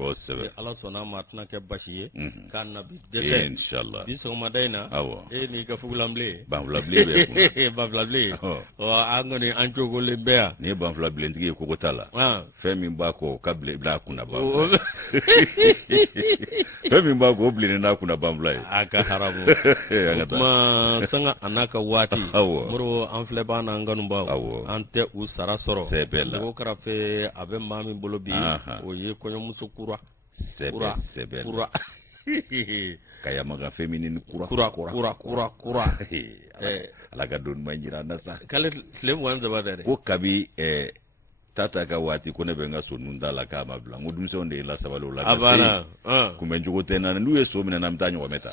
kosɛbɛ ala sɔnna ma tɛna kɛ basi ye k'a nabi dɛsɛ inshallah bi sɔgɔmada in na n'i ka fugulanbilen banfulabilen bɛ kun banfulabilen an kɔni an cogolen bɛɛ yan ni ye banfulabilentigi ye kogo t'a la fɛn min b'a kɔ ka bila kunna banfula fɛn min b'a kɔ o bilennen n'a kunna banfula ye a ka haramu o tuma sanga a n'a ka waati mori an filɛ b'an n'an kanubaw an tɛ u sara sɔrɔ o kɛrɛfɛ a bɛ maa min bolo bi o ye kɔɲɔmuso kura ka yamaga féminine kura ala ka don ma jira na sa kale tile 23 dɛ ko kabi tata ka waati ko ne bɛ n ka so nun da la k'a ma bila n ko denmisɛnw de ye la sabali o la abana kunbɛn cogo tɛ na n'u ye so minɛ na n bɛ taa ɲɔgɔn mɛ ta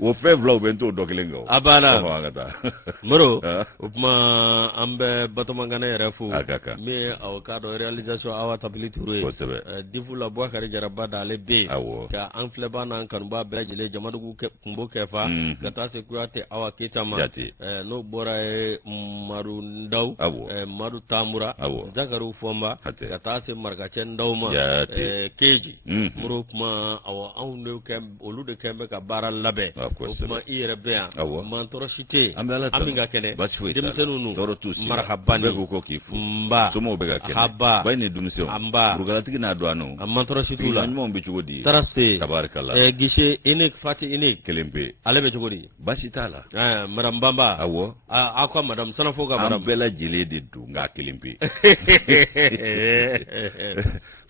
o fɛn fila u bɛ n t'o dɔ kelen kan abana ka taa moro o tuma an bɛ Batomangane yɛrɛ fo a ka kan min aw k'a dɔn réalisation Awa Tabili Ture kosɛbɛ difu la Bouakari Jaraba d'ale bɛ yen ka an filɛbaa n'an kanuba bɛɛ lajɛlen Jamadugu kunbo kɛfa ka taa se Kuyate Awa Keyita ma n'o bɔra ye Madu Ndaw Madu Tamura Zakaru Fomba ka taa se Marikacɛ Ndaw ma Keji muru kuma awɔ anw de olu de kɛn bɛ ka baara labɛn o kuma i yɛrɛ bɛ yan mantɔrɔ si tɛ an min ka kɛnɛ denmisɛnninw nu marakaban bɛɛ ko k'i fo nba somɔgɔw bɛ ka kɛnɛ haba ba ni denmisɛnw nba burugalatigi n'a don an a mantɔrɔ si t'u la ɲumanw bɛ cogo di tarase tabarikala gise ene fati ene kelen pe ale bɛ cogo di basi t'a la madame Bamba awɔ aw ka madame sanafo ka madame an bɛɛ lajɛlen de don nka kelen pe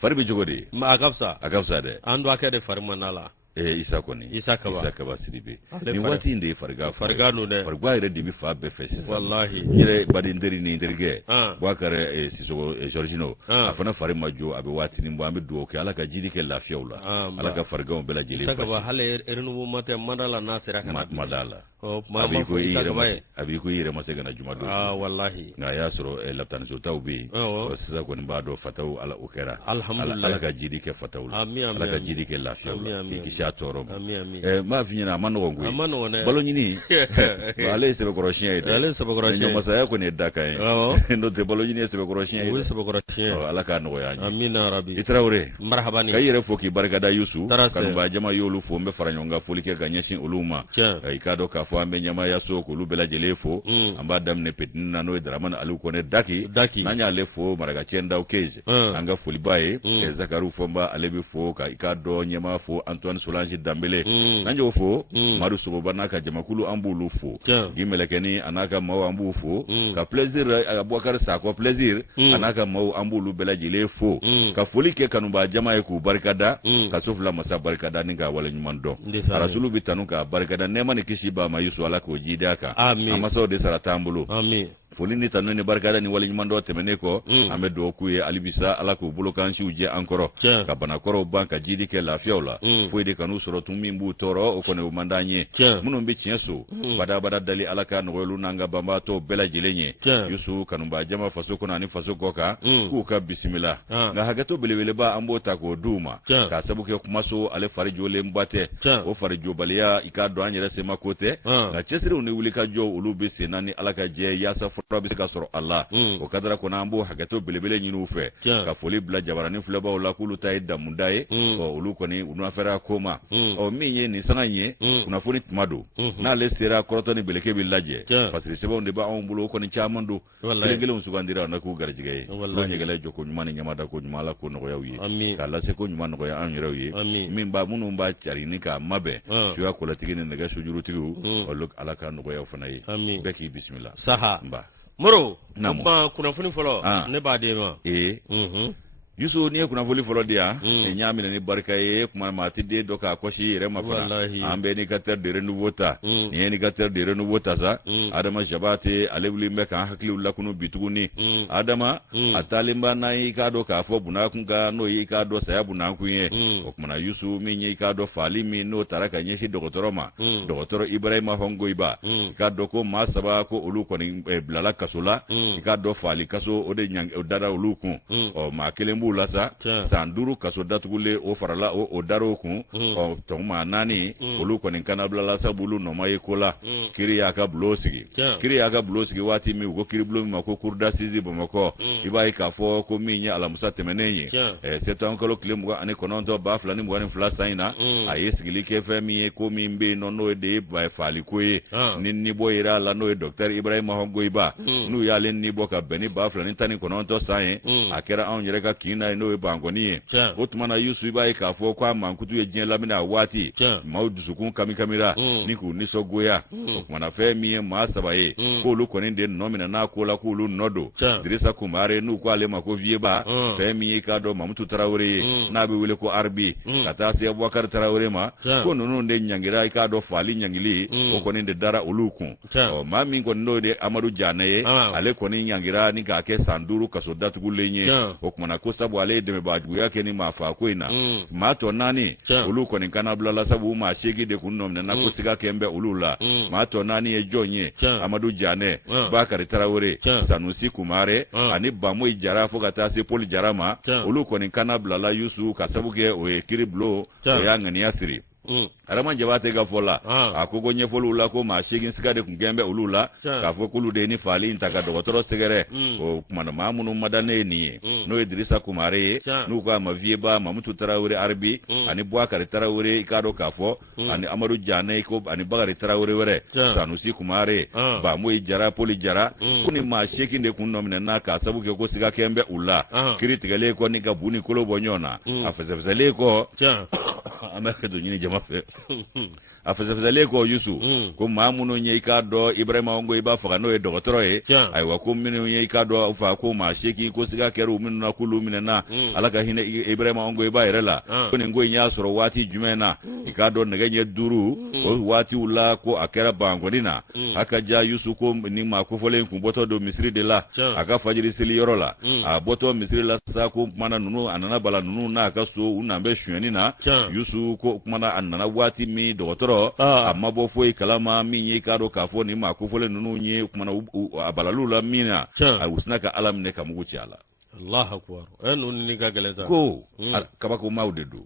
fari bɛ cogo di a ka fisa dɛ an don akɛ de fari man la Isa kɔni Isa Kaba Sidibe ni waati in de ye farigan no dɛ farigan yɛrɛ de bɛ fa bɛɛ fɛ sisan wallahi yɛrɛ baden teri ni terikɛ Bouakari Sisoko Georgino a fana fari ma jo a bɛ waatinin bɔ an bɛ dugawu kɛ ala ka jidi kɛ lafiyaw la ala ka fariganw bɛɛ lajɛlen Isa Kaba hali renouveau tɛ mandala n'a sera ka na mada la a b'i ko i yɛrɛ ma se ka na juma don wallahi nka a y'a sɔrɔ laptanisotaw bɛ yen sisan kɔni b'a dɔn fataw ala o kɛra ala ka jidi kɛ fataw la ala ka jidi kɛ lafiyaw la k'i kisi a tɔɔrɔ ma m'a f'i ɲɛna a ma nɔgɔn koyi balo ɲini ale ye sɛbɛkɔrɔsiɲɛ ye dɛ ɲɔmasaya kɔni ye dakan ye n'o tɛ balo ɲini ye sɛbɛkɔrɔsiɲɛ ye ala k'a nɔgɔya i Tarawele ka i yɛrɛ fo k'i barikada Yusu kanuba jama y'olu fo n bɛ fara ɲɔgɔn kan foli kɛ ka ɲɛsin olu ma i k'a dɔn k'a fɔ an bɛ ɲamaya so k'olu bɛɛ lajɛlen fo an b'a daminɛ petini na n'o ye Daramani Aliyu Kɔnɛ Daki n'an y'ale fo Marikacɛ Ndaw Kezi an ka foliba ye Zakaru Fɔnba ale bɛ fo ka i k'a dɔn ɲɛma fo Antoine Solange Dambele n'an y'o fo Madu Sogoba n'a ka jamakulu an b'olu fo Gi Mɛlɛkɛni a n'a ka maaw an b'u fo ka plaisir Bouakari Sakɔ plaisir a n'a ka maaw an b'olu bɛɛ lajɛlen fo ka foli kɛ kanuba jama ye k'u barikada ka Sofula Masa barikada ni k'a waleɲuman dɔn Rasulu bɛ tanu k'a barikada nɛɛma ni kisi b'a ma Yusu ala k'o jidi a kan a masaw de sara t'an bolo foli ni tanu ni barikada ni waleɲuman dɔ tɛmɛnen kɔ an bɛ dugawu k'u ye alibisa ala k'u bolo kansiw jɛ an kɔrɔ ka banakɔrɔw ban ka jidi kɛ lafiyaw la foyi de kan'u sɔrɔ tun min b'u tɔɔrɔ o kɔni o man d'an ye minnu bɛ tiɲɛ so badabada dali ala ka nɔgɔyolu n'an ka banbaatɔw bɛɛ lajɛlen ye Yusu kanuba jama faso kɔnɔ ani faso kɔ kan k'u ka bisimila nka hakɛto belebeleba an b'o ta k'o d'u ma k'a sabu kɛ kumaso ale fari jolenba tɛ o fari jobaliya i k'a dɔn an yɛrɛ sema ko tɛ nka cɛsiriw ni wulikajɔw olu bɛ sen na ni ala ka jɛ yaasa fura bɛ se ka sɔrɔ a la o kadara kɔnɔ an b'o hakɛto belebele ɲini u fɛ ka foli bila jabaranin filɛbaw la k'olu ta ye damunda ye olu kɔni u nafɛra ko ma min ye nin sanga in ye kunnafoni tuma don n'ale sera kɔrɔtɔ ni beleke bɛ lajɛ parce que sɛbɛnw de b'anw bolo o kɔni caman don kelen kelenw sugandira na k'u garijɛgɛ ye n'o ɲɛgɛlɛ jɔ ko ɲuman ni ɲamada ko ɲuman ala ko nɔgɔyaw ye k'a lase ko ɲuman nɔgɔya an yɛrɛw ye minnu b'a cari ni k'a mabɛn suya kɔlɔtigi ni nɛgɛ sojurutigiw olu ala ka nɔgɔyaw fana ye bɛɛ k'i bisimila saha Moro kuma kunnafoni fɔlɔ ne b'a di ma Yusu n'i ye kunnafoni fɔlɔ di yan n y'a minɛ ni barika ye kuma ma a tɛ den dɔ k'a kɔsi yɛrɛ ma fana an bɛ éducateur de renouveau ta nin ye éducateur de renouveau ta sa Adama Jabate ale wulilen bɛ k'an hakiliw lakunu bi tuguni Adama a taalen ba n'an ye i k'a dɔn k'a fɔ bunakun kan n'o ye i k'a dɔn saya bunakun ye o kumana Yusu min ye i k'a dɔn faali min n'o taara ka ɲɛsin dɔgɔtɔrɔ ma dɔgɔtɔrɔ Ibrahima Hɔngoyiba i k'a dɔn ko maa saba ko olu kɔni bilala kaso la i k'a dɔn faali kaso o de dara olu kun maa kelen b'u b'u la sa san 5 kaso datugulen o farala o dar'o kun tɔgɔma 4 olu kɔni kanabila la sabu olu nɔma ye ko la kiri y'a ka bulon sigi kiri y'a ka bulon sigi waati min u ko kiribulon min ma ko Kurda Sizi Bamakɔ i b'a ye k'a fɔ ko min ye alamusa tɛmɛnen ye septembre kalo tile 29 2022 san in na a ye sigili kɛ fɛn min ye ko min bɛ yen n'o ye de ye faaliko ye ni nibɔ yera la n'o ye Dr Ibrahima Hɔngoyiba n'u y'ale nibɔ ka bɛn ni 2019 san ye a kɛra anw yɛrɛ ka kin na ye n'o ye Bankɔni ye o tuma na Yusu i b'a ye k'a fɔ ko a mankutu ye diɲɛ lamini a waati maaw dusukun kamikamira ni k'u nisɔngoya o tuma na fɛn min ye maa 3 ye k'olu kɔni de nɔ minɛ n'a ko la k'olu nɔ don Dirisa Kumare n'u ko ale ma ko Vieba fɛn min ye k'a dɔn Mamutu Tarawele ye n'a bɛ wele ko Arbi ka taa se Boubacar Tarawele ma ko ninnu de ɲangira i k'a dɔn faali ɲangili o kɔni de dara olu kun maa min kɔni n'o de Amadu Janɛ ye ale kɔni ɲangira ni k'a kɛ san 5 kaso datugulen ye o tuma na ko sabu ale ye dɛmɛbaajuguya kɛ ni maa faa ko in na maa tɔ 4 olu kɔni kana bila la sabu maa 8 de kun nɔminɛna ko siga kɛ n bɛ olu la maa tɔ 4 ye jɔn ye Amadu Janɛ Bakari Tarawele Sanusi Kumare ani Bamoyi Jara fo ka taa se Paul Jara ma olu kɔni kana bila la Yusu ka sabu kɛ o ye kiribulon o y'a ŋaniya siri Adama Jabate ka fɔ la a ko ko ɲɛfɔliw la ko maa 8 siga de kun gɛn bɛ olu la k'a fɔ k'olu de ye ni faali in ta ka dɔgɔtɔrɔ sɛgɛrɛ o tuma na maa minnu madannen ye nin ye n'o ye Dirisa Kumare ye n'u ko a ma Vieba Mamutu Tarawele Arbi ani Boubacar Tarawele i k'a dɔn k'a fɔ ani Amadu Janɛ ani Bakari Tarawele wɛrɛ Sanusi Kumare Bamoyi Jara Paul Jara ko ni maa 8 de kun nɔminɛna k'a sabu kɛ ko siga kɛ n bɛ u la kiri tigɛlen kɔ ni ka bu ni kolo bɔ ɲɔgɔn na a fɛsɛfɛsɛlen kɔ an bɛ ka don ɲini jama fɛ a fɛsɛfɛsɛlen kɔ Yusu ko maa minnu ye i k'a dɔn Ibrahima Hɔngoyiba faga n'o ye dɔgɔtɔrɔ ye ayiwa ko minnu ye i k'a dɔn fa ko maa 8 ko siga kɛra u minnu na k'olu minɛna Ala ka hinɛ Ibrahima Hɔngoyiba yɛrɛ la ko nin ko in y'a sɔrɔ waati jumɛn na i k'a dɔn nɛgɛ ɲɛ 5 o waatiw la ko a kɛra Bankɔni na a ka ja Yusu ko ni maa kofɔlen kun bɔtɔ don misiri de la a ka fajiri seli yɔrɔ la a bɔtɔ misiri la sa ko kumana ninnu a nana bala ninnu n'a ka so u nan bɛ suyɛni na Yusu ko kumana a nana waati min dɔgɔtɔrɔ a ma bɔ foyi kalama min ye k'a dɔn k'a fɔ nin maa kofɔlen ninnu ye kumana a balalu la min na a u sina ka Ala minɛ ka mugu ci a la Allahu akbar ninnu ka gɛlɛn sa ko kabako maaw de don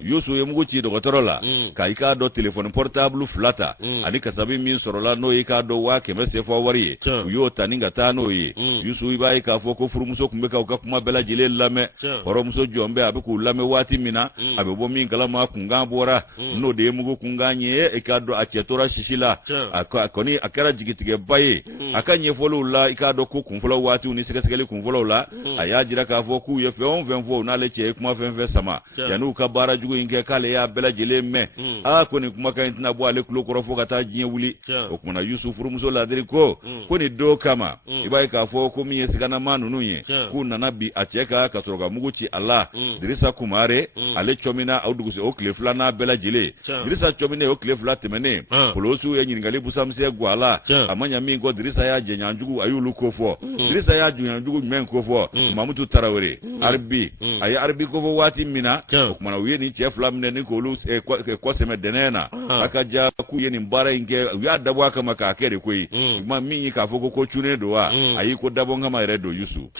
Yusu ye mugu ci dɔgɔtɔrɔ la ka i k'a dɔn téléphone portable 2 ta ani kasabi min sɔrɔla n'o ye k'a dɔn 500 CFA wari ye u y'o ta ni ka taa n'o ye Yusu i b'a ye k'a fɔ ko furumuso kun bɛ ka u ka kuma bɛɛ lajɛlen lamɛn hɔrɔmuso jɔn bɛ a bɛ k'u lamɛn waati min na a bɛ bɔ min kalama kunkan bɔra n'o de ye mugu kunkan ye i k'a dɔn a cɛ tora sisi la a kɔni a kɛra jigitigɛba ye a ka ɲɛfɔliw la i k'a dɔn ko kunfɔlɔ waatiw ni sɛgɛsɛgɛli kunfɔlɔw la a y'a jira k'a fɔ k'u ye fɛn o fɛn fɔ n'ale cɛ ye kuma fɛn fɛn sama yan'u ka baara jugu in kɛ k'ale y'a bɛɛ lajɛlen mɛn ko nin kumakan in tɛna bɔ ale tulo kɔrɔ fo ka taa diɲɛ wuli o kumana Yusu furumuso ladiri ko nin don kama i b'a ye k'a fɔ ko min ye siganama ninnu ye k'u nana bi a cɛ ka sɔrɔ ka mugu ci a la Dirisa Kumare ale cɔmina o dugusɛ o tile 2nan bɛɛ lajɛlen Dirisa cɔmina o tile 2 tɛmɛnen polosiw ye ɲininkali busamisɛ guwa a la a ma ɲɛ min kɔ Dirisa y'a jɛɲanjugu a y'olu ko fɔ Dirisa y'a jɛɲanjugu jumɛn ko fɔ Mamutu Tarawele Arbi a ye Arbi ko fɔ waati min na o kumana u ye nin cɛ 2 minɛ ni k'olu kɔsɛmɛ dɛnɛn na a ka ja k'u ye nin baara in kɛ u y'a dabɔ a kama k'a kɛ de koyi ma min ye k'a fɔ ko cunen don wa ayi ko dabɔ kama yɛrɛ don Yusu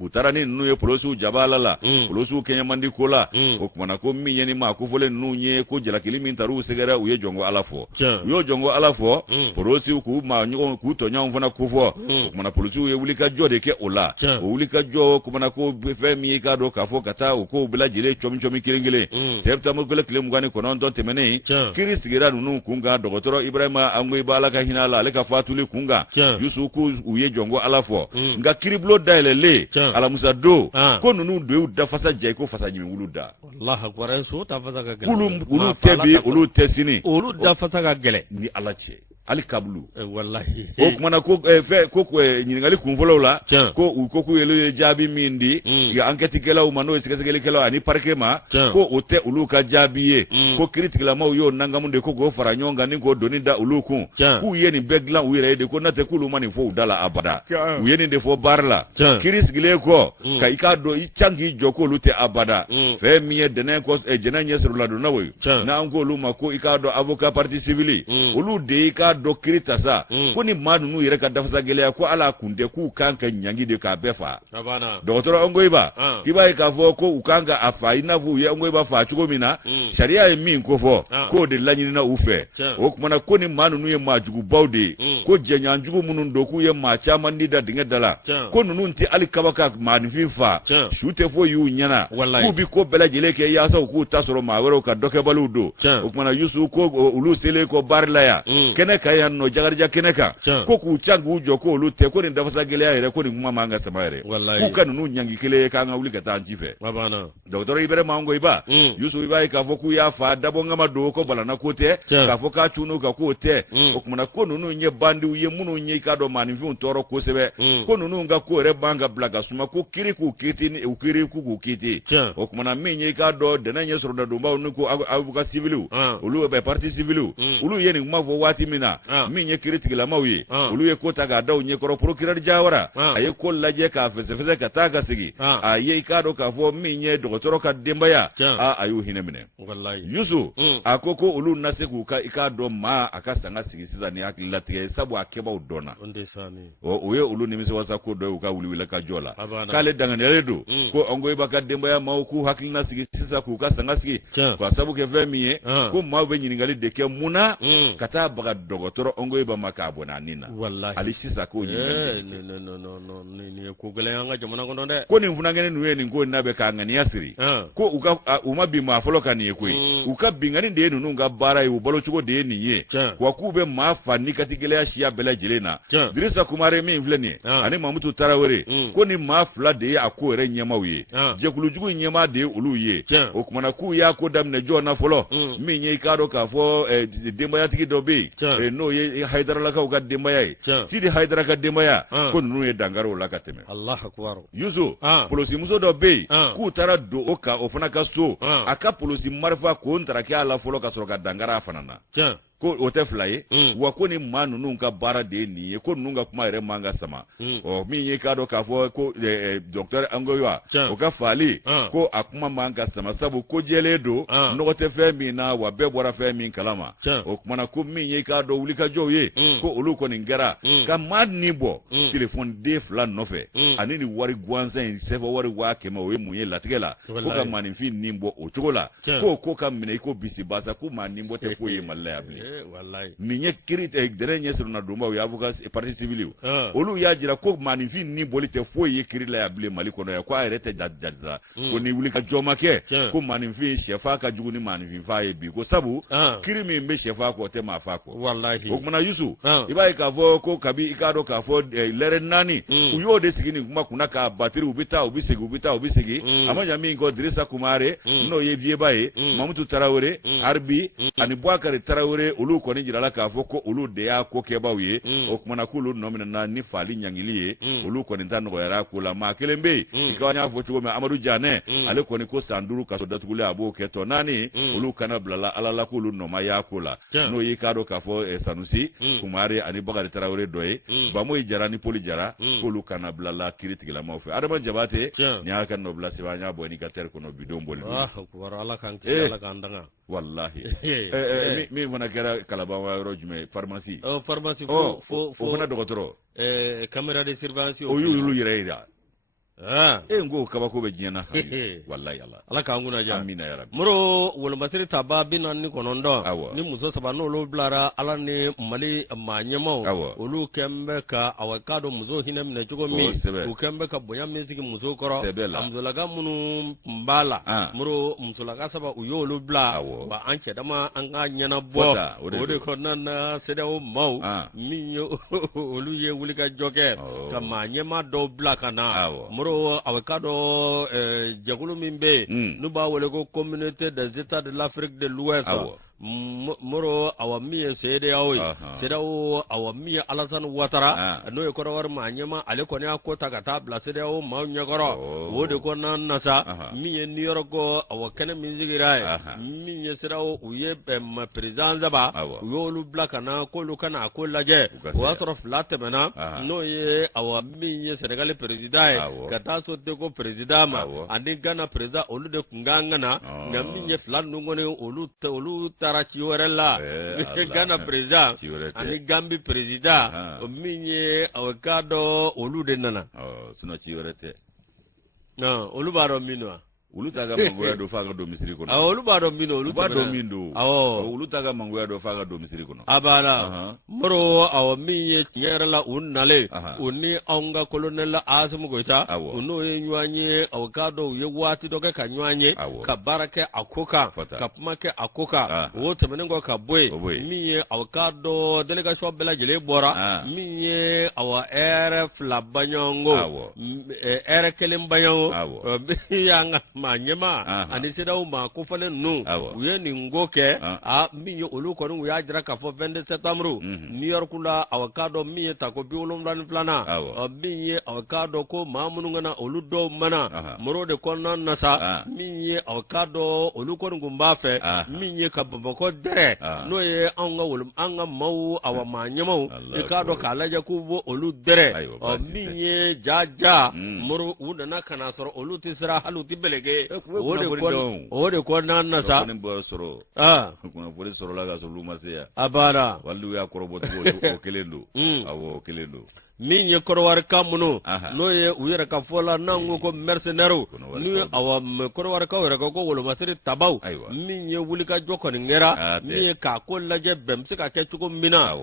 u taara ni ninnu ye polosiw jabala la polosiw kɛɲɛmandi ko la o kumana ko min ye ni maa kofɔlen ninnu ye ko jalakili min taru sɛgɛrɛ u ye jɔngo Ala fɔ u y'o jɔngo Ala fɔ polosiw k'u tɔɲɔgɔnw fana kofɔ o kumana polisiw ye wulikajɔ de kɛ o la o wulikajɔ kumana ko fɛn min ye k'a dɔn k'a fɔ ka taa u kow bɛɛ lajɛlen cɔmi kelen kelen septembre tile 29 tɛmɛnen kiri sigira ninnu kunkan dɔgɔtɔrɔ Ibrahima Hɔngoyiba Ala ka hinɛ a la ale ka fatuli kunkan Yusu k'u ye jɔngo Ala fɔ nka kiribulon dayɛlɛlen alamusa do ko ninnu do y'u da fasa jɛ ko fasa ɲimi wulu da Allahu akbar so ta fasa ka gɛlɛn olu tɛ bi olu tɛ sini olu da fasa ka gɛlɛn ni Ala cɛ hali kabulu wallahi o kumana ko ɲininkali kunfɔlɔw la ko u ko k'u ye jaabi min di enquêtekɛlaw ma n'o ye sɛgɛsɛgɛlikɛlaw ani parquet ma ko o tɛ olu ka jaabi ye ko kiiritigilamaw y'o nangamu de ko k'o fara ɲɔgɔn kan ni k'o doni da olu kun k'u ye nin bɛɛ dilan u yɛrɛ ye de ko n'o tɛ k'olu ma nin fɔ u da la abada u ye nin de fɔ baara la kiiri sigilen kɔ ka i k'a dɔn i can k'i jɔ k'olu tɛ abada fɛn min ye jɛnɛ ɲɛsɔrɔ ladonna o ye n'an k'olu ma ko i k'a dɔn avocat partie civile olu de i k'a dɔ kirita sa ko ni maa ninnu yɛrɛ ka dafasa gɛlɛya ko ala kun tɛ k'u kan ka ɲangi de k'a bɛɛ fa dɔgɔtɔrɔ Ongoyiba i b'a ye k'a fɔ ko u kan ka a fa i n'a fɔ u ye Ongoyiba fa cogo min na sariya ye min ko fɔ k'o de laɲinina u fɛ o kumana ko ni maa ninnu ye maa jugubaw de ye ko jɛɲɔgɔnjugu minnu don k'u ye maa caman di da dingɛ da la ko ninnu tɛ hali kaba ka maanifin fa su tɛ foyi y'u ɲɛna k'u bi ko bɛɛ lajɛlen kɛ yaasa u k'u ta sɔrɔ maa wɛrɛw ka dɔkɛbaliw don o kumana Yusu ko olu selen kɔ baara la yan kɛnɛ kan yan nɔ Jakarija kɛnɛ kan ko k'u ca k'u jɔ ko olu tɛ ko nin dafasa gɛlɛya yɛrɛ ko nin kuma man ka sama yɛrɛ k'u ka ninnu ɲangi kelen ye k'an ka wuli ka taa an ci fɛ dɔgɔtɔrɔ Ibrahima Ongoyiba Yusu i b'a ye k'a fɔ k'u y'a fa dabɔngama don ko balana ko tɛ k'a fɔ k'a cun'u kan k'o tɛ o kumana ko ninnu ye bandiw ye minnu ye i k'a dɔn maaninfinw tɔɔrɔ kosɛbɛ ko ninnu ka ko yɛrɛ b'an ka bila ka suma ko kiri k'u kiti u kiri k'u kiti o kumana min ye i k'a dɔn dɛnɛ ɲɛ sɔrɔ dadonbaw ni ko avocat civils olu bɛ parti civils olu ye nin kuma fɔ waati min na min ye kiri tigilamaw ye olu ye ko ta k'a da u ɲɛkɔrɔ procureur Jawara a ye ko lajɛ k'a fɛsɛfɛsɛ ka taa ka segin a ye i k'a dɔn k'a fɔ min ye dɔgɔtɔrɔ ka denbaya a y'u hinɛ minɛ Yusu a ko olu na se k'u ka i k'a dɔn maa a ka sanga sigi sisan ni hakili latigɛ sabu a kɛbaw dɔnna o ye olu nimisiwasa ko dɔ ye u ka wuli ka jɔ la k'ale danganiyalen don ko Ongoyiba ka denbaya maaw k'u hakilina sigi sisan k'u ka sanga sigi k'a sabu kɛ fɛn min ye ko maaw bɛ ɲininkali de kɛ mun na ka taa baga dɔgɔtɔrɔ Ongoyiba ma k'a bɔnna nin na hali sisan k'o ɲininkali nin ye ko gɛlɛn an ka jamana kɔnɔ dɛ ko nin funankɛnin ninnu ye nin ko in labɛn k'a ŋaniya siri ko u ma bin maa fɔlɔ ka nin ye koyi u ka binkani de ye ninnu ka baara ye u balo cogo de ye nin ye wa k'u bɛ maa fa ni kati gɛlɛya siya bɛɛ lajɛlen na Dirisa Kumare min filɛ nin ye ani Mamutu Tarawele ko ni maa fila de ye a ko yɛrɛ ɲɛmaaw ye jɛkulujugu ɲɛmaa de ye olu ye o kumana k'u y'a ko daminɛ jɔn na fɔlɔ min ye i k'a dɔn k'a fɔ denbayatigi dɔ bɛ yen n'o ye Hayidaralakaw ka denbaya ye Sidi Hayidara ka denbaya ko ninnu ye dankari o la ka tɛmɛ Yusu polosimuso dɔ bɛ yen k'u taara don o kan o fana ka so a ka polosi marifa k'o ntarakɛ a la fɔlɔ ka sɔrɔ ka dankari a fana na ko o tɛ fila ye wa ko ni maa ninnu ka baara de ye nin ye ko ninnu ka kuma yɛrɛ man ka sama min ye k'a dɔn k'a fɔ ko docteur Ongoyiba o ka faali ko a kuma man ka sama sabu ko jɛlen don nɔgɔ tɛ fɛn min na wa bɛɛ bɔra fɛn min kalama o kumana ko min ye k'a dɔn wulikajɔw ye ko olu kɔni kɛra ka maa ni bɔ telefɔni den fila nɔfɛ ani ni wari gansan in sɛbɛn wari 500 o ye mun ye latigɛ la ko ka maaninfin nin bɔ o cogo la ko ka minɛ i ko bisi basa ko maa nin bɔ tɛ foyi ye Mali la yan bilen nin ye kiri dɛrɛ ɲɛ sirina donbaw ye avocat parti civils olu y'a jira ko maaninfin ni boli tɛ foyi ye kiri la yan bilen Mali kɔnɔ yan ko a yɛrɛ tɛ jadida ko ni wuli ka jɔ ma kɛ ko maaninfin sɛfa ka jugu ni maaninfin fa ye bi ko sabu kiri min bɛ sɛfa kɔ tɛ maa fa kɔ o kumana Yusu i b'a ye k'a fɔ ko kabi i k'a dɔn k'a fɔ lɛrɛ 4 u y'o de sigi nin kuma kunna k'a batiri u bɛ taa u bɛ segin a ma ɲɛ min kɔ Dirisa Kumare n'o ye Vieba ye Mamutu Tarawele Harbi ani Bouakari Tarawele olu kɔni jirala k'a fɔ ko olu de y'a ko kɛbaw ye o kumana k'olu nɔ minɛna ni faali ɲangili ye olu kɔni ta nɔgɔyara ko la maa kelen bɛ yen i ka y'a fɔ cogo min Amadu Janɛ ale kɔni ko san 5 kaso datugulen a b'o kɛ tɔ 4 olu kana bilala Ala la k'olu nɔma y'a ko la n'o ye k'a dɔn k'a fɔ Sanusi Kumare ani Bakari Tarawele dɔ ye Bamoyi Jara ni Poli Jara k'olu kana bilala kiri tigilamaw fɛ Adama Jabate ni y'a ka nɔbila sɛbɛn an y'a bɔ ni ka terre kɔnɔ bidon boli Ala k'an kisi Ala k'an danga wallahi min fana kɛra Kalaban wa yɔrɔ jumɛn pharmacie fo fana dɔgɔtɔrɔ caméra de surveillance o y'olu yɛrɛ yira n ko kabako bɛ diɲɛ na wallahi Ala k'an kunna diya amina ya rabbi Moro wolomasiri taba 49 ni muso 3 n'olu bilara Ala ni Mali maa ɲɛmaw olu kɛn bɛ ka a k'a dɔn muso hinɛ minɛ cogo min u kɛn bɛ ka bonya min sigi muso kɔrɔ a musolaka minnu tun b'a la Moro musolaka 3 u y'olu bila ba an cɛ dama an ka ɲɛnabɔ o de kɔnɔna na CEDEAO maaw min ye olu ye wulikajɔ kɛ ka maa ɲɛma dɔw bila ka na Moro a k'a dɔn jɛkulu min bɛ yen n'u b'a wele ko Communauté des États de l'Afrique de l'Ouest Moro awa min ye CEDEAO ye CEDEAO awa min ye Alassane Ouattara n'o ye Kɔrɔwari maa ɲɛma ale kɔni y'a ko ta ka taa bila CEDEAO maaw ɲɛkɔrɔ o de kɔnɔna na sa min ye New York awa kɛnɛ min sigira ye min ye CEDEAO u ye président Zaba u y'olu bila ka na k'olu kana a ko lajɛ o y'a sɔrɔ 2 tɛmɛna n'o ye awa min ye Sénégal président ye ka taa so Deko président ma ani Ghana président olu de tun kan ka na nka min ye 2 ninnu kɔni olu ta taara ci wɛrɛ la Ghana président ani Gambie président o min ye aw k'a dɔn olu de nana sinon ci wɛrɛ tɛ non olu b'a dɔn min don olu ta ka mangoya do fa ka do misiri kɔnɔ olu b'a dɔn min don olu b'a dɔn min don olu ta ka mangoya do fa ka do misiri kɔnɔ a b'a la Moro awɔ min ye tiɲɛ yɛrɛ la u nalen u ni anw ka colonel Asimu Goyita u n'o ye ɲɔgɔn ye aw k'a dɔn u ye waati dɔ kɛ ka ɲɔgɔn ye ka baara kɛ a ko kan ka kuma kɛ a ko kan o tɛmɛnen kɔ ka bɔ yen min ye aw k'a dɔn délégation bɛɛ lajɛlen bɔra min ye awɔ heure 2 baɲɔgɔnko heure 1 baɲɔgɔnko min y'an ka ma ɲɛma ani sedaw ma ko falen ninnu u ye nin ko kɛ min ye olu kɔni u y'a jira k'a fɔ 22 septembre New York la aw k'a dɔn min ye tako 72 min ye aw k'a dɔn ko maa minnu kana olu dɔw mana Moro de kɔnɔna na sa min ye aw k'a dɔn olu kɔni kun b'a fɛ min ye ka Bamakɔ dɛrɛ n'o ye an ka maaw aw maa ɲɛmaw i k'a dɔn k'a lajɛ k'u bɔ olu dɛrɛ min ye jaja Moro u nana ka na sɔrɔ olu tɛ sira hali u tɛ bɛlɛkɛ o de kɔnɔna na sa kunnafoni sɔrɔla ka sɔrɔ olu ma se yan a b'ala waliw y'a kɔrɔbɔ o kelen don awɔ o kelen don min ye kɔrɔwarika minnu n'o ye u yɛrɛ ka fɔ la n'an ko ko mercenaires n'u ye kɔrɔwarikaw yɛrɛ ko wolomasiri tabaw min ye wulikajɔ kɔni kɛra min ye k'a ko lajɛ bɛn bɛ se ka kɛ cogo min na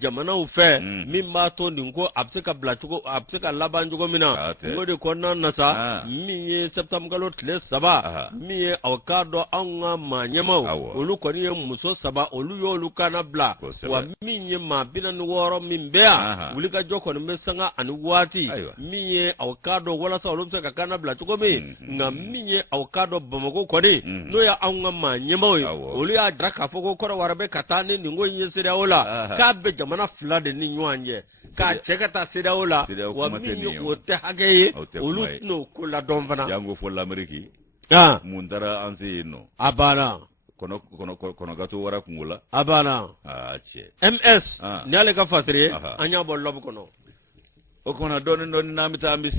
jamanaw fɛ min b'a to nin ko a bɛ se ka bila cogo a bɛ se ka laban cogo min na n'o de kɔnɔna na sa min ye septembre kalo tile 3 min ye aw k'a dɔn anw ka maa ɲɛmaw olu kɔni ye muso 3 olu y'olu kana bila wa min ye maa 46 min bɛ yan wulikajɔ kɔni bɛ sanga ani waati min ye aw k'a dɔn walasa olu bɛ se ka kana bila cogo min nka min ye aw k'a dɔn Bamakɔ kɔni n'o ye anw ka maa ɲɛmaw ye olu y'a jira k'a fɔ ko Kɔrɔwari bɛ ka taa ni nin ko in ye CEDEAO la k'a bɛ jamana 2 de ni ɲɔgɔn cɛ k'a cɛ ka taa CEDEAO la wa min ye o tɛ hakɛ ye olu tɛn'o ko ladɔn fana jango fɔ l'Amérique mun taara an se yen nɔ a banna kɔnɔgato wara kungo la a banna cɛ MS ni ale ka fasiri ye an y'a bɔ lɔbu kɔnɔ o kumana dɔɔnin n'an bɛ taa an bɛ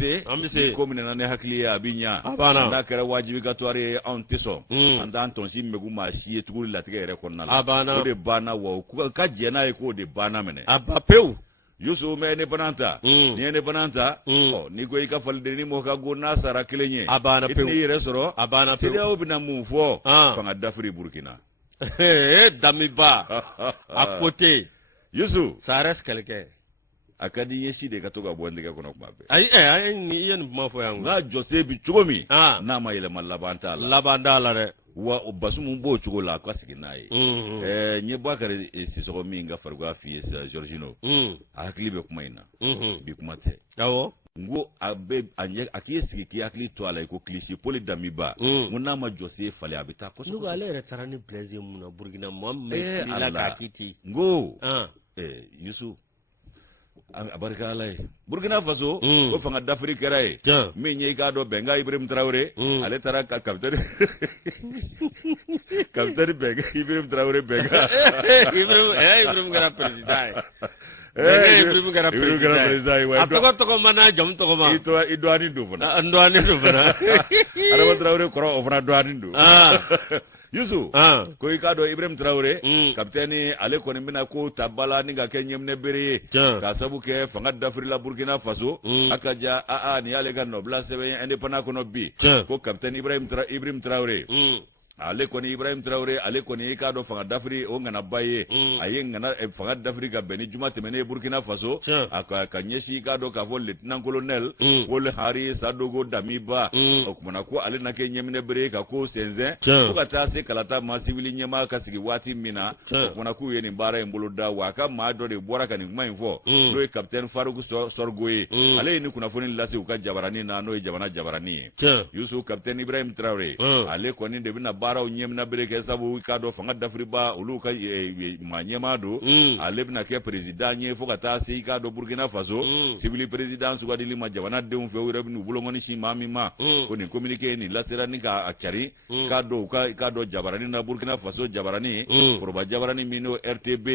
se ko minɛ ne hakili ye a bɛ ɲa n'a kɛra wajibigatoire ye anw tɛ sɔn an t'an tɔnsi mɛgu maa si ye tugu latigɛ yɛrɛ kɔnɔna la o de banna wa ka jɛ n'a ye k'o de banna minɛ a ba pewu Youssou mɛ ne bana ta ni ye ne bana ta n'i ko i ka faliden ni mɔgɔ ka go n'a sara kelen ye a banna pewu i tɛn'i yɛrɛ sɔrɔ a banna pewu CEDEAO bɛna mun fɔ fanga dafiri Burkina damiba à côté Youssou ça reste quelqu'un a ka di ye si de ka to ka bɔ n tɛgɛ kɔnɔ kuma bɛɛ ayi i ye nin kuma fɔ yan nka jɔsen bi cogo min n'a ma yɛlɛma laban t'a la dɛ wa Basumu b'o cogo la a ka sigi n'a ye n ye Bakari Sisɔkɔ min ka farikolo f'i ye sisan Georgino a hakili bɛ kuma in na bi kuma tɛ awɔ n ko a k'i sigi k'i hakili to a la i ko kilisi poli damiba n ko n'a ma jɔsen falen a bɛ taa kosɛbɛ n'o ale yɛrɛ taara ni Blaise mun na Burkina Mohamed la k'a kiti n ko Youssou a barika Ala ye Burkina Faso ko fanga dafiri kɛra ye min ye i k'a dɔn Bɛnga Ibrahim Traoré ale taara ka kapitɛni Ibrahim Traoré Bɛnga Ibrahim kɛra président ye Ibrahim kɛra président ye a tɔgɔ ma n'a jamu tɔgɔ ma i dɔɔnin don fana Adama Traoré kɔrɔ o fana dɔɔnin don Youssou ko i k'a dɔn Ibrahim Traoré kapitɛni ale kɔni bɛna ko ta bala ni ka kɛ ɲɛminɛ bere ye k'a sabu kɛ fanga dafirila Burkina Faso a ka ja nin y'ale ka nɔbila sɛbɛn indépendant kɔnɔ bi ko kapitɛni Ibrahim Traoré ale kɔni Ibrahim Traoré ale kɔni i k'a dɔn fanga dafiri o ŋanaba ye a ye fanga dafiri ka bɛn ni juma tɛmɛnen Burkina Faso a ka ɲɛsin i k'a dɔn k'a fɔ lieutenant colonel Paul Henri Sadogo Damiba o kumana ko ale na kɛ ɲɛminɛ bere ka ko sɛnsɛn fo ka taa se kalata ma civil ɲɛmaa ka sigi waati min na o kumana k'u ye nin baara in bolo da wa a ka maa dɔ de bɔra ka nin kuma in fɔ n'o ye capitaine Farouk Sorgo ye ale ye nin kunnafoni lase u ka jabaranin na n'o ye jamana jabaranin ye Youssou capitaine Ibrahim Traoré ale kɔni de bɛna baaraw ɲɛmina bere kɛ sabu i k'a dɔn fanga dafiriba olu ka maa ɲɛmaa don ale bɛna kɛ président ye fo ka taa se i k'a dɔn Burkina Faso civil président sugandili ma jamanadenw fɛ u yɛrɛ bɛn'u bolongɔni si maa min ma ko nin communiqué nin lasera ni k'a cari k'a dɔn jabaranin na Burkina Faso jabaranin foroba jabaranin min n'o RTB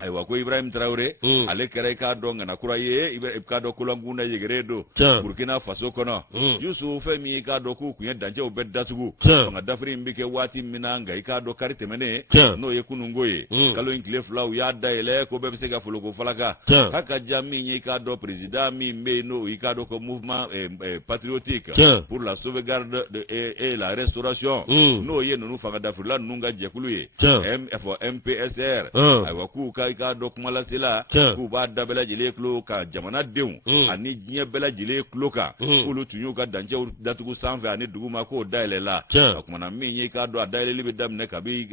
aiwa ko Ibrahim Traoré ale kere ka do ngana kura ye ka do kulanguna yegredo Burkina Faso kono Yusuf Femi ka do ku kunye danje o bedda sugu nga dafri mbike wati minanga ka do karite mene no ye kunungoye kalo inkle flaw ya da ele ko be se ga fulugo falaka haka jami ni ka do président mi me no ka do ko mouvement patriotique pour la sauvegarde et la restauration no ye no fanga dafri la nunga jekulu ye MPSR aiwa ku ka do kuma la sila ku ba da bela jile klo ka jamana deun ani nye bela jile klo ka ulu tunyu ka danje datugu sanve ani duguma ko daile la kuma na mi ka do daile libe dam ne ka bi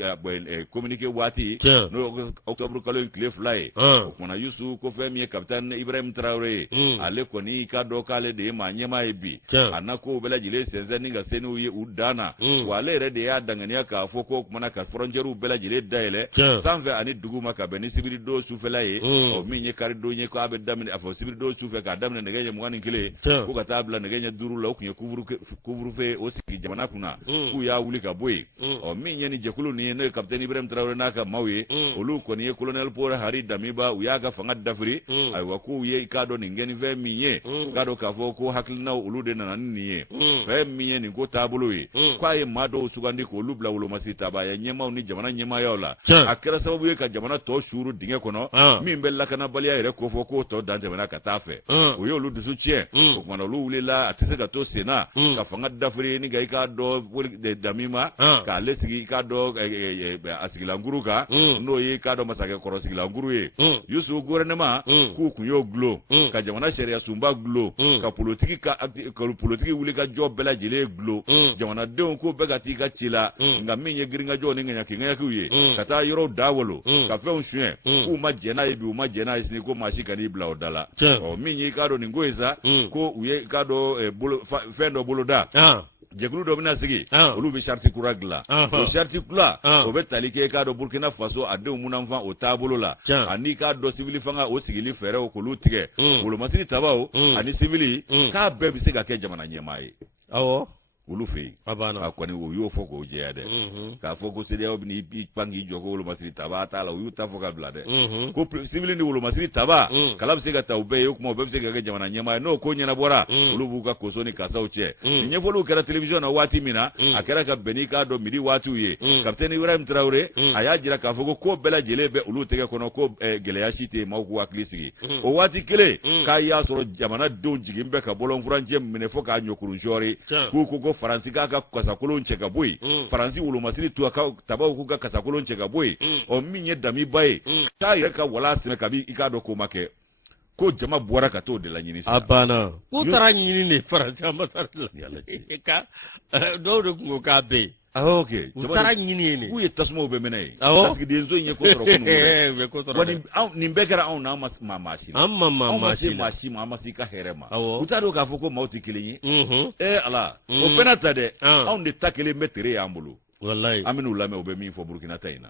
communiquer wati no octobre kalo clé fly kuma na Yusu ko fe mi capitaine Ibrahim Traoré ale ko ni ka do kale de ma nyema ebi anako bela jile senzeni ga senu ye udana wale re de ya dangania ka foko kuma na ka frontière bela jile daile sanve ani duguma ka beni sibiri do sufela ye o mi nye kari do nye ko abe damne afo sibiri do sufe ka damne ne genye mwani kile ko ka tabla ne genye duru la kunye kuvuru fe o siki jamana kuna ku ya wuli ka boy o mi nye ni jekulu ni ne capitaine Ibrahim Traoré naka mawe olu ko ni colonel Paul Hari Damiba uyaga fanga dafri ay waku ye ikado ni ngeni ve mi nye kado ka fo ko haklina olu de na ni ye ve mi nye ni ko tabulu ye kwa ye mado sugandi ko lubla ulo masita ba ya nyema ni jamana nyema yola akira sababu ye ka jamana to shuru dinge kono mi mbella kana balia ire ko fo ko to dante bana katafe o yo lu dusu chie ko mana lu wulila atise ga to sena ka fanga dafri ni ga ka do de damima ka lesigi ka do asigila nguru ka no ye ka do masake koro sigila nguru ye Yusu gouvernement ku kunyo glo ka jamana sharia sumba glo ka politiki ka politiki wuli ka job bela jile glo jamana de ko bega ti ka chila nga minye giringa jo ni nganya kinga kuye kata yoro dawolo ka fe onhwe ku ma jena ibi uma jena isini ko mashika ni bla odala o minyi kado ni ngoeza ko uye kado fendo boloda jekulu do mina sigi olu be sharti kuragla o sharti kula o be talike kado Burkina Faso ade munanfa o tabolo la ani kado civili fanga o sigili fere o kulu tige olu masini tabao ani civili ka be bi siga ke jamana nyemaye awo ulu fe abana akwani wo yo foko je ade ka foko sede obni pangi jogo ulu masiri taba tala yu tafoka blade ko civil ni ulu masiri taba kala bsega taube yo kuma obsega ga jamana nyama no ko nyana bora ulu buka kosoni kasa uche nye folo kara television na wati mina akara ka benika do midi watu ye captain Ibrahim Traoré ayajira ka foko ko bela jelebe ulu tege kono ko gele ya shite mauku aklisigi o wati kele ka ya soro jamana don jigimbe ka bolon franje mine foka nyokuru jori ko Faransi ka kasakolo ncheka boy Faransi wolo masiri tu aka tabawu ku ka kasakolo ncheka boy o minye dami bae ta yeka wala sime kabi ikado ko make ko jama bora ka to de la nyini abana ko tara nyini ne Faransi amasar la ka do ko ka be okay tara nyini ne ku yetasmo be menai parce que denzo nye ko toro ko wani ni mbekara au na mamashi mamashi mamashi ka herema utado ka foko mauti kilinyi ala o penata de au de takele metere yambulu wallahi aminu lame obe mi fo Burkina Taina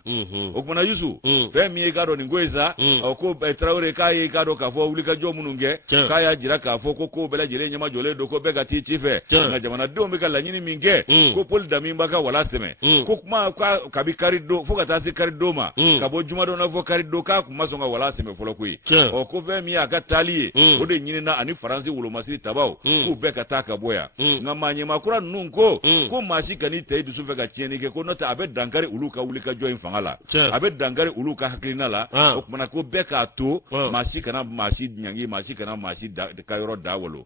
okuna Yusu fe mi gado ni ngoeza ko Traoré kai gado ka fo wulika jo mununge kaya jira ka fo ko bela jile nyama jole do ko bega ti chife na jamana do mi kala nyini minge ko pol da mimba ka wala seme ko kuma ka bi karido fo ka ta si karido ma ka bo juma do na fo karido ka kuma so nga wala seme fo lokui ko fe mi aka taliye o de nyini na ani Faransi wulo masiri tabao ko beka ta ka boya ngama nyima kura nunko ko mashika ni teidu su fe ka chieni ko nota abe dankare uluka ulika join fangala abe dankare uluka haklina la okmana ko beka to mashi kana mashi nyangi mashi kana mashi da kayoro dawolo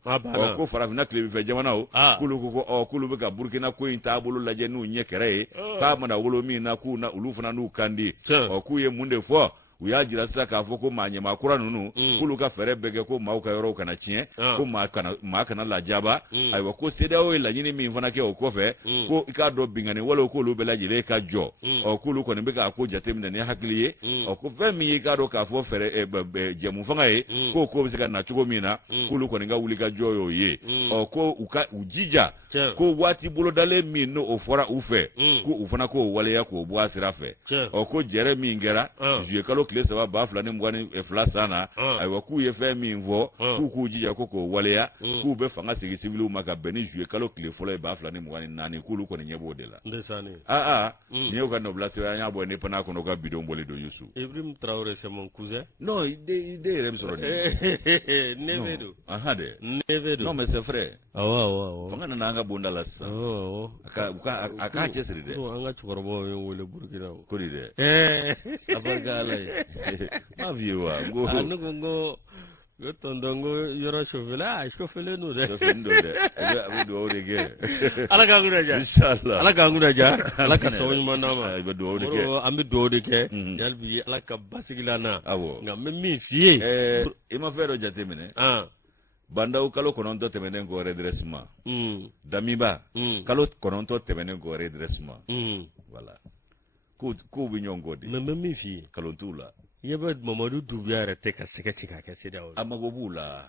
ko farafina klebi fe jamana o kulu ko kulu beka Burkina ko intabulu la jenu nyekere ka mana wolo mi na ku na ulufuna nu kandi ku ye munde fo uyajira sasa ka foko manye makura nunu kuluka fere bege ko mauka yoro kana chien ko makana la jaba aiwa ko seda o la nyini mi mfana ke okofe ko ikado bingane wala ko lu bela jire ka jo o kulu ko nbeka ko jatem ne hakliye o ko fe mi ikado ka fo fere jemu fanga e ko bisika na chugo mina kulu ko nga wulika jo yo ye o ko ujija ko wati bolo dale mi no ofora ufe ko ufana ko wale ya ko bwa sirafe o ko jere mi ngera juye kalo tile 3 ba fila ni 22 sana ayiwa k'u ye fɛn min fɔ k'u jija ko k'o waleya k'u bɛ fanga sigi civiliw ma ka bɛn ni juillet kalo tile fɔlɔ ye ba fila ni 24 k'olu kɔni ɲɛ b'o de la ni y'o ka nɔbila sɛbɛn an y'a bɔ ne pana kɔnɔ ka bidon bɔli don Yusu Ibrahim Traoré c'est mon cousin non il yɛrɛ bɛ sɔrɔ neve do dɛ neve do non mais c'est vrai awɔ fanga nana an ka bonda la sisan a k'a cɛsiri dɛ an ka cɛkɔrɔbaw ye wele Burkina ko di dɛ a barika Ala ye m'a f'i ye wa ne ko n ko tonton ko yɔrɔ chauffele n'o dɛ chauffele n'o dɛ a bɛ dugawu de kɛ Ala k'an kunna diya inchallah Ala k'an kunna diya Ala ka sababu ɲuman d'an ma i bɛ dugawu de kɛ an bɛ dugawu de kɛ yalibi Ala ka basigi la na awɔ nka n bɛ min f'i ye i ma fɛn dɔ jateminɛ Bandaw kalo 9 tɛmɛnen kɔ redressement Damiba kalo 9 tɛmɛnen kɔ redressement voilà k'u bɛ ɲɔgɔn kɔ de mais n bɛ min f'i ye kalon t'u la i bɛ Mamadu Doumbouya yɛrɛ tɛ ka sɛgɛ ci k'a kɛ CEDEAO a mago b'u la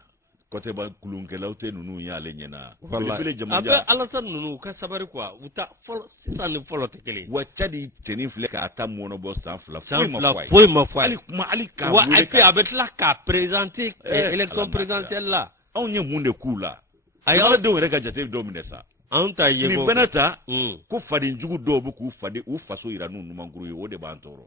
côté ba kulunkɛlaw tɛ ninnu y'ale ɲɛna a bɛ Alassane ninnu ka sabari quoi u ta fɔlɔ sisan ni fɔlɔ tɛ kelen wa Tchadi tɛnin filɛ k'a ta mɔnɔbɔ san fila foyi ma fɔ a ye wa a bɛ tila k'a présenter élection présidentielle la anw ye mun de k'u la a y'aladenw yɛrɛ ka jate dɔw minɛ sa anw ta ye nin bɛna ta ko fadenjugu dɔw bɛ k'u faso yira n'u numankuru ye o de b'an tɔɔrɔ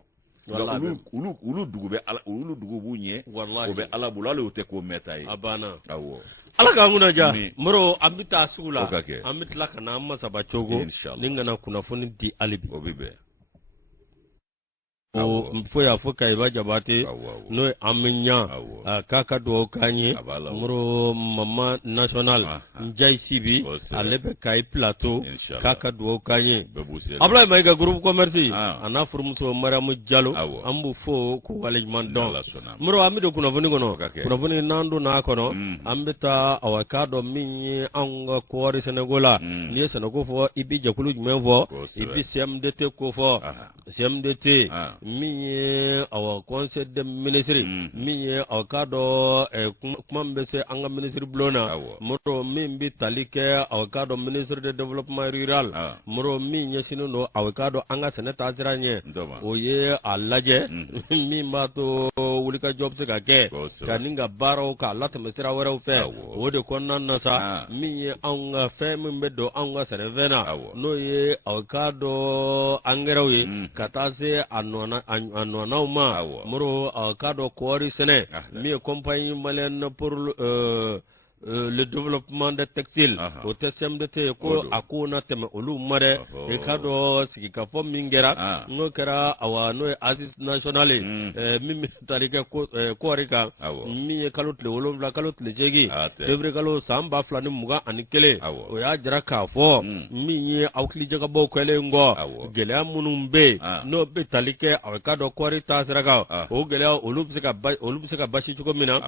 olu dugu b'u ɲɛ o bɛ Ala bolo hali o tɛ ko mɛta ye a banna awɔ Ala k'an kunna diya Moro an bɛ taa sugu la o ka kɛ an bɛ tila ka na an masaba cogo ni kana kunnafoni di hali bi o bɛ bɛn fo y'a fɔ Kayiba Jabate n'o ye an bɛ ɲa k'a ka dugawu k'an ye Moro mama national Njayi Sibi ale bɛ Kayi plateau k'a ka dugawu k'an ye Abdoulaye Mayiga groupe commerce a n'a furumuso Mariamu Jalo an b'u fo k'u waleɲuman dɔn Moro an bɛ don kunnafoni kɔnɔ kunnafoni n'an donna a kɔnɔ an bɛ taa k'a dɔn min ye anw ka kɔɔri sɛnɛko la n'i ye sɛnɛko fɔ i bɛ jɛkulu jumɛn fɔ i bɛ CMDT ko fɔ CMDT min ye conseil des ministres min ye k'a dɔn kuma min bɛ se an ka ministre bulon na Moro min bɛ tali kɛ k'a dɔn ministre de développement rural Moro min ɲɛsinnen don k'a dɔn an ka sɛnɛ taasira ɲɛ o ye a lajɛ min b'a to wulikajɔ bɛ se ka kɛ ka ni ka baaraw k'a latɛmɛ sira wɛrɛw fɛ o de kɔnɔna na sa min ye anw ka fɛn min bɛ don anw ka sɛnɛfɛn na n'o ye k'a dɔn angɛrɛw ye ka taa se a nɔnaw ma Moro k'a dɔn kɔɔri sɛnɛ min ye compagnie malienne pour le développement des textiles o tɛ CMDT ko a ko na tɛmɛ olu ma dɛ i k'a dɔn sigikafɔ min kɛra n'o kɛra n'o ye assise nationale min bɛ tali kɛ kɔɔri kan min ye kalo tile 7 kalo tile 8 février kalo san 2021 o y'a jira k'a fɔ min ye hakilijagabɔw kɛlen kɔ gɛlɛya minnu bɛ yen n'o bɛ tali kɛ k'a dɔn kɔɔri taasira kan o gɛlɛya olu bɛ se ka basi cogo min na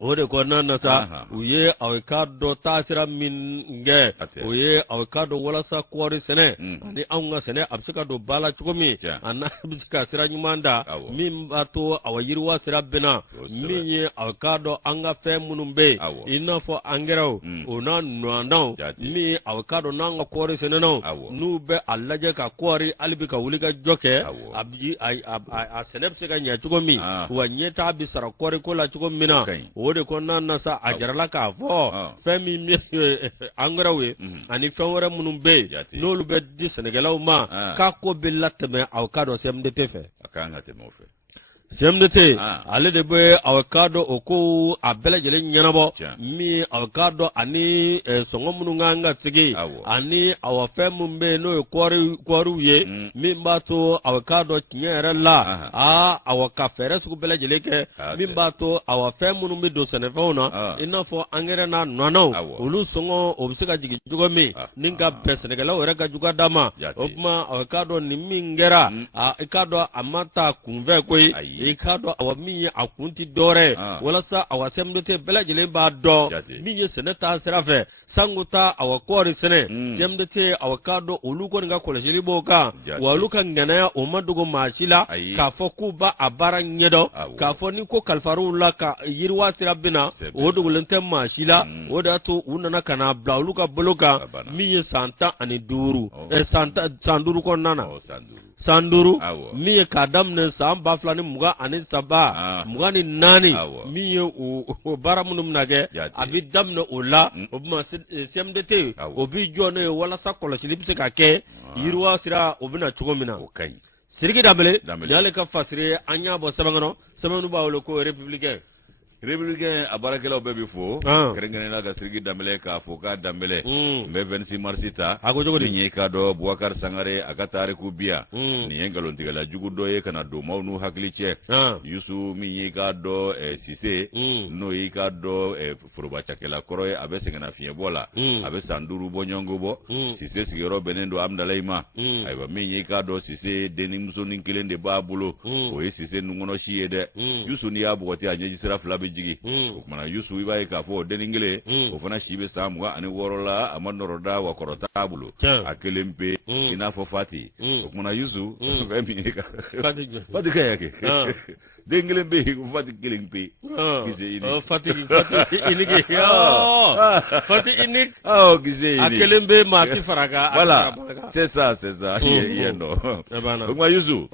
o de kɔnɔna na sa u ye k'a dɔn taasira min kɛ o ye k'a dɔn walasa kɔɔri sɛnɛ ani anw ka sɛnɛ a bɛ se ka don ba la cogo min a n'a bɛ se ka sira ɲuman da min b'a to yiriwa sira bɛnna min ye k'a dɔn an ka fɛn minnu bɛ yen i n'a fɔ angɛrɛw o n'a nɔnanaw min ye k'a dɔn n'an ka kɔɔri sɛnɛnaw n'u bɛ a lajɛ ka kɔɔri hali bi ka wuli ka jɔ kɛ a sɛnɛ bɛ se ka ɲɛ cogo min wa ɲɛtaa bɛ sara kɔɔri ko la cogo min na o de kɔnɔna na sa a jarala k'a fɔ fɛn min ye angɛrɛw ye ani fɛn wɛrɛ minnu bɛ yen n'olu bɛ di sɛnɛkɛlaw ma k'a ko bɛ latɛmɛ k'a dɔn CMDT fɛ CMDT ale de bɛ k'a dɔn o ko a bɛɛ lajɛlen ɲɛnabɔ min k'a dɔn ani sɔngɔ minnu kan ka sigi ani fɛn minnu bɛ yen n'o ye kɔɔriw ye min b'a to k'a dɔn tiɲɛ yɛrɛ la ka fɛɛrɛ sugu bɛɛ lajɛlen kɛ min b'a to fɛn minnu bɛ don sɛnɛfɛnw na i n'a fɔ angɛrɛ n'a nɔnɔw olu sɔngɔ o bɛ se ka jigin cogo min ni ka bɛn sɛnɛkɛlaw yɛrɛ ka juguya d'a ma o tuma k'a dɔn nin min kɛra i k'a dɔn a ma taa kunfɛ koyi i k'a dɔn min ye a kun ti dɔwɛrɛ walasa CMDT bɛɛ lajɛlen b'a dɔn min ye sɛnɛ taa sira fɛ sango ta kɔɔri sɛnɛ CMDT k'a dɔn olu kɔni ka kɔlɔsili b'o kan wa olu ka ŋanaya o ma dogo maa si la k'a fɔ k'u ba a baara ɲɛdɔn k'a fɔ ni ko kalifar'u la ka yiriwa sira bɛna o dogolen tɛ maa si la o de y'a to u nana ka na bila olu ka bolo kan min ye san 15 san 5 kɔnɔna na san 5 min ye k'a daminɛ san 2020 20 ani 3 24 min ye o baara minnu bɛna kɛ a bɛ daminɛ o la o bɛna CMDT o bɛ jɔ n'o ye walasa kɔlɔsili bɛ se ka kɛ yiriwa sira o bɛna cogo min na Sidiki Dembele y'ale ka fasiri an y'a bɔ sɛbɛn kɔnɔ sɛbɛn b'a wele ko républicain a baarakɛlaw bɛɛ bɛ fo kɛrɛnkɛrɛnnenya ka Sidiki Dembele k'a fo k'a Dembele n bɛ 26 mars ta min ye k'a dɔn Boubacar Sangare a ka tariku biya nin ye nkalontigɛla jugu dɔ ye ka na don maaw n'u hakili cɛ Youssou min ye k'a dɔn Cissé n'o ye k'a dɔn forobacakɛla kɔrɔ ye a bɛ sɛgɛnnafiɲɛbɔ la a bɛ san 5 bɔ ɲɔngo bɔ Cissé sigiyɔrɔ bɛnnen don Amdalayi ma ayiwa min ye k'a dɔn Cissé denmusonin kelen de b'a bolo o ye Cissé nunkɔnɔ si ye dɛ Youssou n'i y'a bɔgɔti a ɲɛji sira fila bɛ jigi o kumana Youssou i b'a ye k'a fɔ denin kelen o fana si bɛ san 26 la a ma nɔrɔ da wa kɔrɔ t'a bolo a kelen pe i n'a fɔ Fati o kumana Youssou fɛn min ye ka Fati ka ya kɛ den kelen bɛ yen Fati kelen pe Fati inike Fati inik kisɛ a kelen bɛ maa ti faraka voilà c'est ça i ye nɔ o kumana Youssou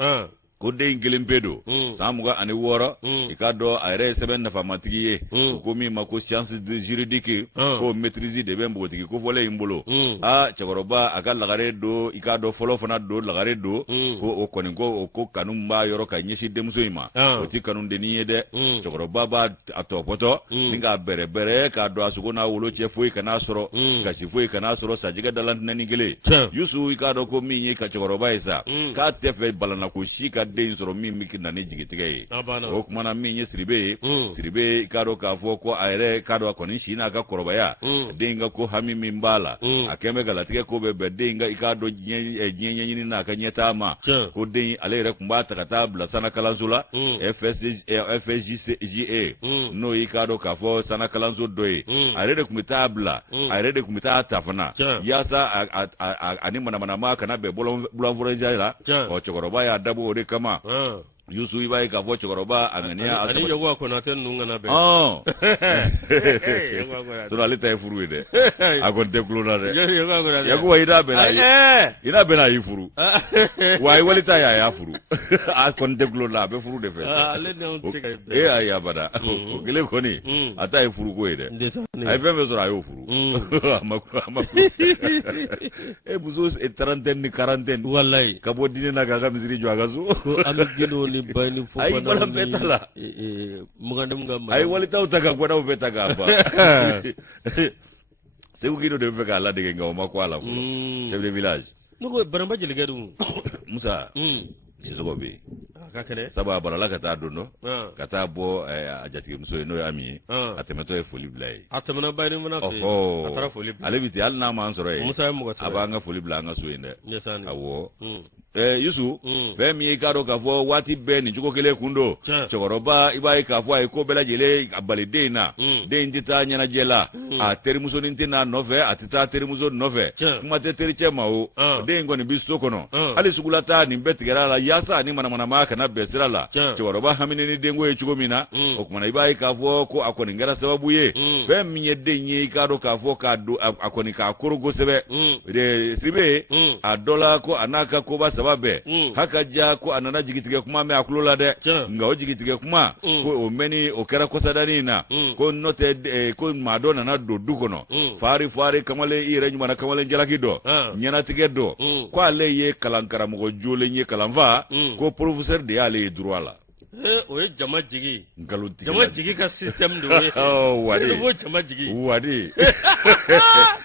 ko den kelen pe don san 26 i k'a dɔn a yɛrɛ ye sɛbɛn nafamatigi ye ko min ma ko science juridique ko maîtrise de bɛ npogotigi ko fɔlen in bolo cɛkɔrɔba a ka lagare don i k'a dɔn fɔlɔ fana don lagare don ko o kɔni ko kanu b'a yɔrɔ ka ɲɛsin denmuso in ma o ti kanu dennin ye dɛ cɛkɔrɔba b'a tɔpɔtɔ ni k'a bɛrɛbɛrɛ k'a dɔn a sogo n'a wolo cɛ foyi kan'a sɔrɔ gasi foyi kan'a sɔrɔ sajɛgɛ dalantinɛni kelen Youssou i k'a dɔn ko min ye ka cɛkɔrɔba ye sa k'a tɛ fɛ balana ko si ka den sɔrɔ min bɛ na ni jigitigɛ ye o kumana min ye Siribe ye Siribe k'a dɔn k'a fɔ ko a yɛrɛ k'a dɔn a kɔni si n'a ka kɔrɔbaya den ka ko hami min b'a la a kɛn bɛ galatigɛ ko bɛ bɛn den i k'a dɔn diɲɛ ɲɛɲini n'a ka ɲɛtaa ma ko den ale yɛrɛ tun b'a ta ka taa bila sana kalanso la FSJA n'o y'i k'a dɔn k'a fɔ sana kalanso dɔ ye a yɛrɛ de tun bɛ taa bila a yɛrɛ de tun bɛ taa ta fana yaasa ani manamanama kana bɛn bulanfɔrɔja la cɛkɔrɔba y'a dabɔ o de kama Youssou i b'a ye k'a fɔ cɛkɔrɔba a ŋaniya ani Yakuba Konate ninnu kana bɛn sinon ale ta ye furu ye dɛ a kɔni tɛ kulo la dɛ Yakuba i n'a bɛnna a y'i furu wa a ye wali ta ye a y'a furu a kɔni tɛ kulo la a bɛ furu de fɛ ayi abada o kelen kɔni a ta ye furuko ye dɛ a ye fɛn fɛn sɔrɔ a y'o furu a ma muso trentaine ni quarantaine wallahi ka bɔ diinɛ na k'a ka misiri jɔ a ka so ayi wala bɛɛ ta la ayi walitaw ta ka gwadaw bɛɛ ta k'a ban Segu Gido de bɛ fɛ k'a ladege nka o ma ko a la fɔlɔ chef de village ne ko Baramba Jelikɛ dun Musa Sisɔgɔ bɛ yen sabu a barala ka taa don dɔ ka taa bɔ a jatigimuso ye n'o ye Ami ye a tɛmɛtɔ ye foli bila ye a tɛmɛna Bayini fana fɛ a taara foli bila ale bi ten hali n'a m'an sɔrɔ yen Musa ye mɔgɔ a b'an ka foli bila an ka so yen dɛ awɔ Youssou fɛn min ye k'a dɔn k'a fɔ waati bɛɛ nin cogo kelen kun don cɛkɔrɔba i b'a ye k'a fɔ a ye ko bɛɛ lajɛlen a bali den in na den in tɛ taa ɲɛnajɛ la a terimusonin tɛ n'a nɔfɛ a tɛ taa terimuso nɔfɛ kuma tɛ tericɛ ma o den in kɔni bɛ so kɔnɔ hali sugula taa nin bɛɛ tigɛra a la yaasa ani manamanama kana bɛn sira la cɛkɔrɔba hamini ni denko ye cogo min na o kumana i b'a ye k'a fɔ ko a kɔni kɛra sababu ye fɛn min ye den ye i k'a dɔn k'a fɔ k'a don a kɔni k'a koro kosɛbɛ Siribe a dɔ la ko a n'a ka koba saba bɛɛ haka ja ko a nana jigitigɛ kuma mɛn a tulo la dɛ nka o jigitigɛ kuma ko o mɛnni o kɛra kɔsadani in na ko n'o tɛ ko maa dɔ nana don du kɔnɔ faari kamalen i yɛrɛ ɲumanna kamalen jalaki dɔ ɲɛnatigɛ dɔ ko ale ye kalan karamɔgɔ jolen ye kalanfa ko professeur de y'ale ye droit la o ye jama jigi nkalontigɛ jama jigi ka système de ye wadi o jama jigi wadi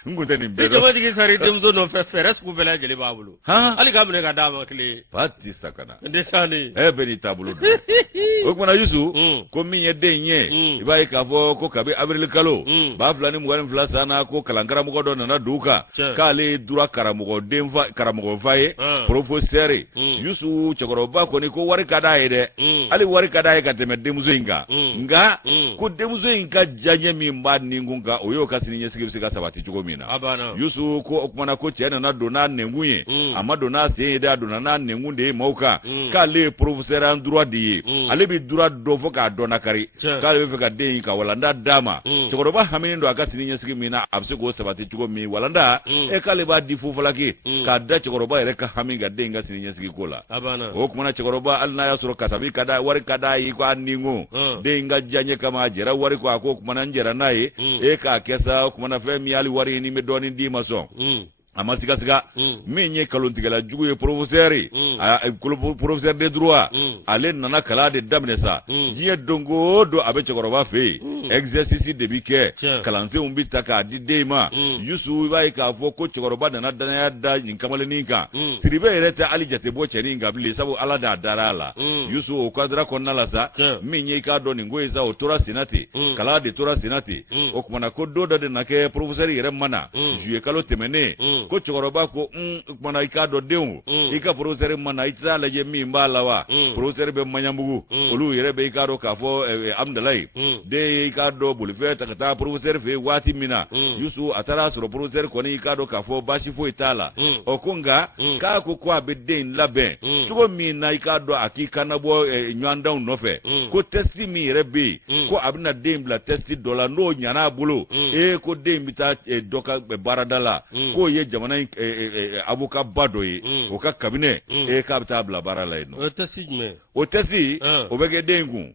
n kun tɛ nin bɛɛ dɔn jama jigi sari denmuso nɔfɛ fɛɛrɛ sugu bɛɛ lajɛlen b'a bolo hali k'a minɛ ka d'a ma tile Fati sakana ndesani bɛɛ n'i taabolo dɔn o kumana Youssou ko min ye den ye i b'a ye k'a fɔ ko kabi avril kalo 2022 sanna ko kalankaramɔgɔ dɔ nana dugu kan k'ale ye dura karamɔgɔfa ye professeur Youssou cɛkɔrɔba kɔni ko wari ka d'a ye dɛ hali wari ka d'a ye ka tɛmɛ denmuso in kan nka ko denmuso in ka diyaɲɛ min b'a ninkun kan o y'o ka siniɲɛsigi bɛ se ka sabati cogo min na Youssou ko o kumana ko cɛ nana don n'a nɛnkun ye a ma don n'a sen ye dɛ a donna n'a nɛnkun de ye maaw kan k'ale ye professeur en droit de ye ale bɛ droit dɔn fo k'a dɔn nakari k'ale bɛ fɛ ka den in ka walanda d'a ma cɛkɔrɔba haminen don a ka siniɲɛsigi min na a bɛ se k'o sabati cogo min walanda k'ale b'a di fofalaki k'a da cɛkɔrɔba yɛrɛ ka hami ka den in ka siniɲɛsigi ko la o kumana cɛkɔrɔba hali n'a y'a sɔrɔ kasabi ka da wari kada yi ko anningo de nga janye kama jera wari ko ko kuma nan jera naye e ka kesa kuma na fe mi ali wari ni me doni di maso ama siga min ye kalontigala jugu ye professeur professeur de droit ale nana kala de damne sa jiye dongo do abe chekoroba fe exercice de bike kalanse umbita ka di deima yusu bai ka fo ko chekoroba nana dana da nin kamale ninka siribe reta ali jate bo cheni ngabli sabu ala da darala yusu o kwadra konnala sa min ye ka do ningo isa o tora sinati kala de tora sinati o kuma na ko do de nake professeur yere mana juye kalo temene ko chokoroba ko mana ikado deun ika professeur mana itala je mi mbalawa professeur be manyambugu olu yere be ikado kafo amdalai de ikado bulfe takata professeur fe wati mina yusu atara soro professeur ko ni ikado kafo bashi fo itala okunga ka ko kwa be den labe tugo mi na ikado akika na bo nyandaun nofe ko testi mi rebe ko abina dem bla testi dola no nyana bulu ko dem bita doka be baradala ko ye jamana avocat bado ye o ka cabinet ka bita bla barala no o testi o bege dengu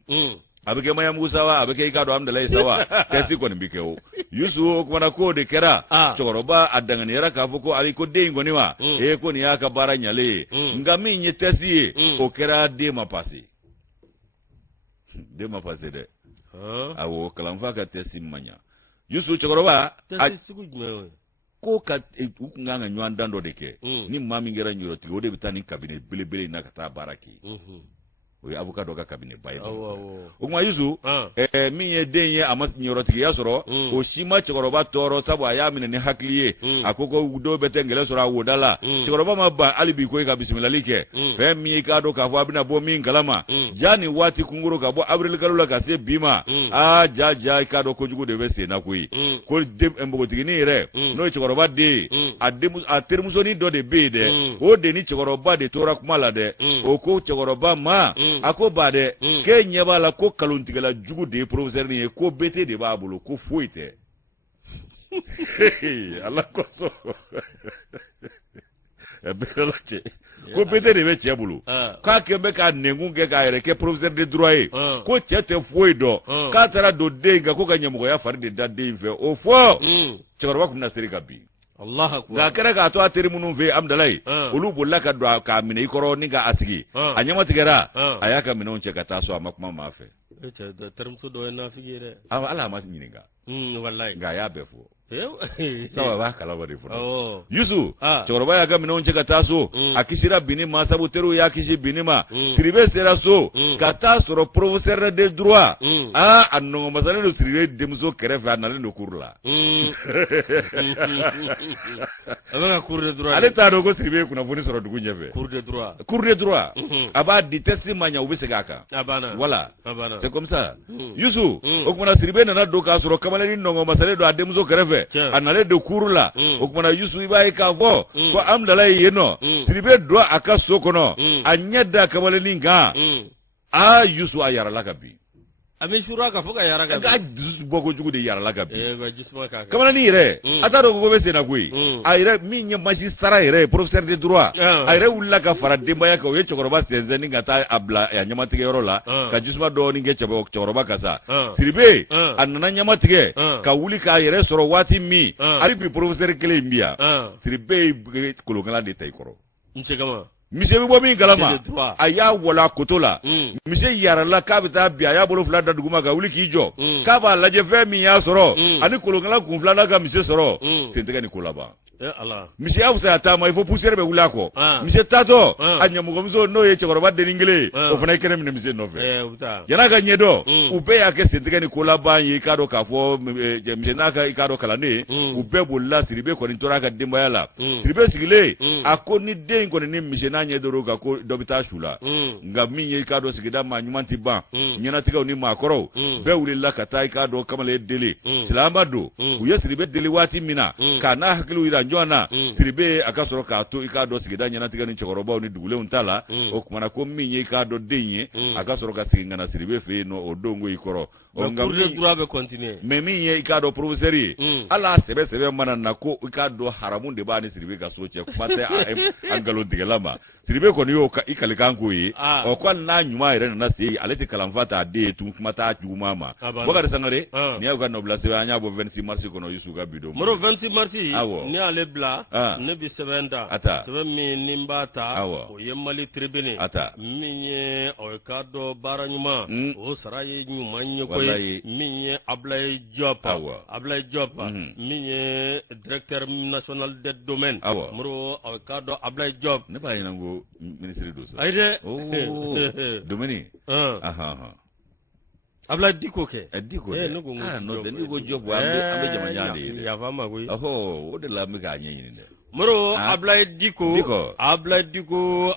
abeke maya musawa abeke ikado amdalai sawa testi ko nbike o yusu ko na ko de kera chokoroba adangani era ka fuko ali ko dengo niwa ko ni aka bara nyale ngami nye testi o kera de mapasi de awo kalamfa ka testi manya yusu chokoroba ko ka nganga nywandando deke ni mami ngera nyoro ti ode bitani cabinet bele na kata baraki we avocado ka cabinet bayi o ngwa yuzu mi ye denye amas nyoro ti yasoro o shima chikoroba toro sabu ayamine ni hakliye akoko udo betengele sora wodala chikoroba maba alibi ko ka bismillah like fe mi ka do ka fo abina bo mi ngalama jani wati kunguro ka bo abril kalula ka se bima ja ka do ko jugo de bese na ko ko dem embo tigini re no chikoroba de ademu atermusoni do de bede o de ni chikoroba de tora kumala de o ko chikoroba ma ako bade ke nyebala ko kaluntigala jugu de professeur ni ko bete de babulu ko foite Allah ko so beloche ko bete de beche bulu ka ke be ka nengu ke ka ere ke professeur de droit ko chete foido ka tara do de ga ko ka nyamugo ya fari de dade infe o fo chekoro ku na serika bi Allah akbar ga kere ka to ateri munun fe amdalai ulu bolla ka do ka mine ikoro ni ga asigi anyama tigera ayaka mine on cheka taso amakuma mafe termso do na figire ala ma nyinga wallahi ga ya befo sawa ba kala bari fo yusu choroba ya ga mine on cheka taso akishira bini ma sabu teru ya kishi bini ma siribe sera so kata soro professeur de droit anno masale do siribe demso kerefa na le kurla abana cour de droit ale ta dogo siribe kuna foni soro dugu nyefe cour de droit aba di testi manya ubise gaka abana voilà c'est comme ça yusu okuna siribe na doka soro kamala ni ndongo masale do ademzo kerefe anale de kurla okuna yusu ibai ka fo ko amdala yeno siribe do aka sokono anyada kamala ni nga yusu ayara lakabi ame shura ka foka yara ga bogo jugu de yara laga bi ba jisma ka kamana ni re ataro go be sena kui ayre minye magistrat re professeur de droit ayre ulla ka fara demba ya ko ye chokoroba senze ni ngata abla ya nyamatige yorola ka jisma do ni nge chabo chokoroba kasa siribe anana nyamatige ka wuli ka ayre soro wati mi ari bi professeur kele mbia siribe kolongala de taykoro nchekama mise bi bobi galama aya wala kotola mise yarala ka bita biya ya bolo fula da duguma ga wuli kijo ka ba laje fe mi ya soro ani kolongala kun fula da ga mise soro tentega ni kolaba Allah mise ya usa ta mai fo poussière be wula ko mise tato anya mugo mzo no ye chekoro de ngile o fana kene mi mise no fe yana ga nyedo ube ya ke tentega ni kolaba yi ka do ka fo mise na ka ikado kala ne ube bolla siribe ko ni tora ga demba yala siribe sigile akoni de ko ni mise nye doroga ko dobita shula nga minye ka do sigida ma nyumanti ba nyana tiga oni makoro be wulilla kata ka do kamale dele silamba do uye siribe dele wati mina kana hakilu ira njona siribe akasoro ka to ka do sigida nyana tiga ni chokoroba oni dugule untala okumana ko minye ka do denye akasoro ka siginga na siribe fe no odongo ikoro onga pour le droit be continuer mais minye ka do professeur ala sebe mana na ko ka do haramunde ba ni siribe ka soche kumate angalo digelama Sidibe ko ni yo i kalikan ko ye o ko na nyuma yɛrɛ nana se ale tɛ kalanfa ta den tun kuma ta juguma ma Bakari Sangare ni y'aw ka nɔbila sɛbɛn an y'a bɔ 26 mars kɔnɔ Yusu ka bidon Moro 26 mars ni y'ale bila ne bi sɛbɛn ta sɛbɛn min ni b'a ta o ye Mali tribune min ye o ka dɔ baara ɲuman o sara ye ɲuman ye ko ye min ye Ablaye Diop min ye directeur national des domaines Moro o ka dɔ Ablaye Diop ne b'a ɲɛna ko ministre do sa ayi dɛ domaine Ablaye Diko kɛ Diko ne ko Diko Diop an bɛ jamana de ye yafa ma koyi o de la an bɛ k'a ɲɛɲini dɛ Moro Ablaye Diko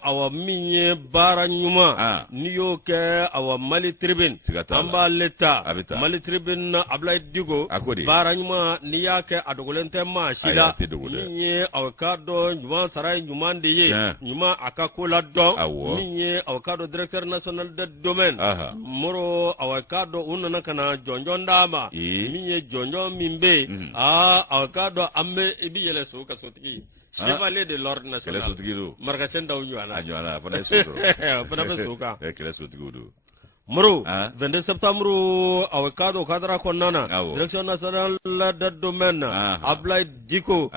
awa min ye baara ɲuman n'i y'o kɛ awa Mali tribune an b'a leta Mali tribune na Ablaye Diko baara ɲuman n'i y'a kɛ a dogolen tɛ maa si la min ye aw ka dɔn ɲuman sara ye ɲuman de ye ɲuman a ka ko la dɔn min ye aw ka dɔn directeur national des domaines Moro aw ka dɔn u nana ka na jɔnjɔn d'a ma min ye jɔnjɔn min bɛ yen aw ka dɔn an bɛ i bɛ yɛlɛ so ka sotigi Chevalier de l'ordre national. Marcacin daw ɲɔgɔnna. A ɲɔgɔnna, a fana ye so sɔrɔ. O fana bɛ so kan. Kɛlɛ sotigiw don. Moro 22 septembre aw kadɔ kadra kɔnɔna na direction nationale des domaines Ablaye Diko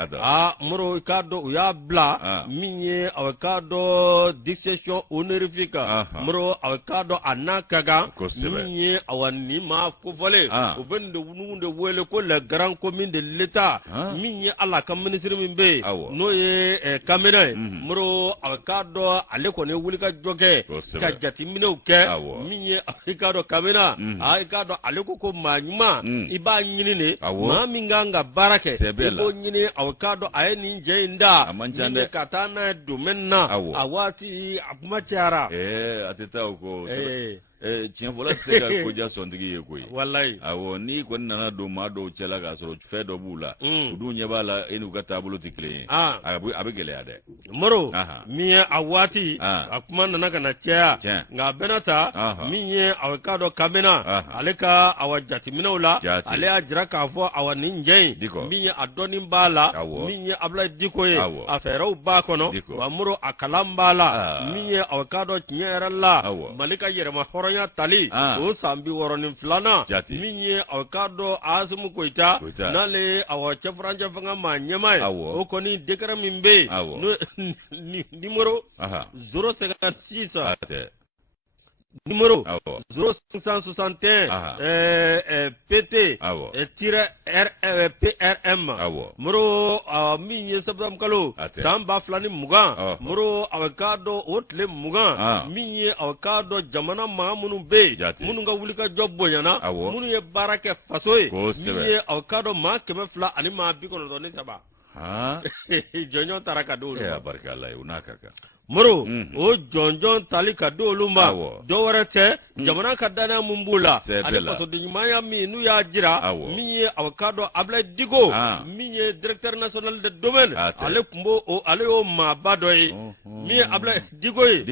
Moro kadɔ u y'a bila min ye aw kadɔ dissection honorifique Moro aw kadɔ a n'a ka kan min ye aw ni ma kofɔlen u bɛ nin de wele ko le grand commun de l'État min ye ala ka ministre min bɛ yen n'o ye Kamina ye Moro aw kadɔ ale kɔni wuli ka jɔ kɛ ka jateminɛw kɛ min ye i k'a dɔn Kamina i k'a dɔn ale ko maa ɲuman i b'a ɲini de maa min kan ka baara kɛ i b'o ɲini aw k'a dɔn a ye nin jɛ in da min ye ka taa n'a ye domaine na a waati a kuma cayara a tɛ taa o ko tiɲɛ fɔlɔ tɛ se ka koja sɔntigi ye koyi walayi awɔ n'i kɔni nana don maa dɔw cɛla k'a sɔrɔ fɛn dɔ b'u la u dun ɲɛ b'a la e n'u ka taabolo tɛ kelen ye a bɛ gɛlɛya dɛ Moro min ye a waati a kuma nana ka na caya nka a bɛna ta min ye aw k'a dɔn Kamina ale ka awa jateminɛw la ale y'a jira k'a fɔ awa nin jɛ in min ye a dɔnni b'a la min ye Ablaye Diko ye a fɛɛrɛw b'a kɔnɔ wa Moro a kalan b'a la min ye aw k'a dɔn tiɲɛ yɛrɛ la Mali ka yɛrɛma hɔrɔnya tali o san 62 min ye aw k'a dɔn Asimu Koyita n'ale awa cɛfarancɛ fanga maa ɲɛma ye o kɔni décret min bɛ yen numéro 056 numéro 0561 PT PRM Moro min ye septembre kalo san 2020 Moro aw k'a dɔn o tile 20 min ye aw k'a dɔn jamana maa minnu bɛ yen minnu ka wuli ka jɔ bonyana minnu ye baara kɛ faso ye min ye aw k'a dɔn maa 200 ani maa 93 jɔnjɔn taara ka di olu ma Moro o jɔnjɔn tali ka di olu ma dɔ wɛrɛ tɛ jamana ka danaya mun b'u la ani fasoden ɲumanya min n'u y'a jira min ye aw k'a dɔn Ablaye Diko min ye directeur national des domaines ale tun b'o ale y'o maaba dɔ ye min ye Ablaye Diko ye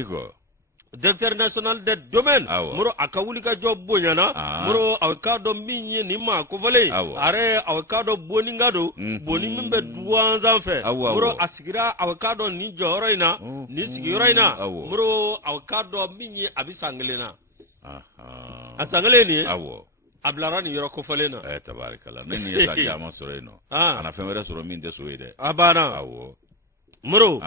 directeur national des domaines Moro a ka wuli ka jɔ bonyana Moro aw k'a dɔn min ye nin maa kofɔlen are aw k'a dɔn boninga don boni min bɛ duwanzan fɛ Moro a sigira aw k'a dɔn nin jɔyɔrɔ in na nin sigiyɔrɔ in na Moro aw k'a dɔn min ye a bɛ san 1 na a san 1 nin ye a bilara nin yɔrɔ kofɔlen na tabarikala ne nin ye sa caman sɔrɔ yen nɔ a na fɛn wɛrɛ sɔrɔ min tɛ so ye dɛ a banna Moro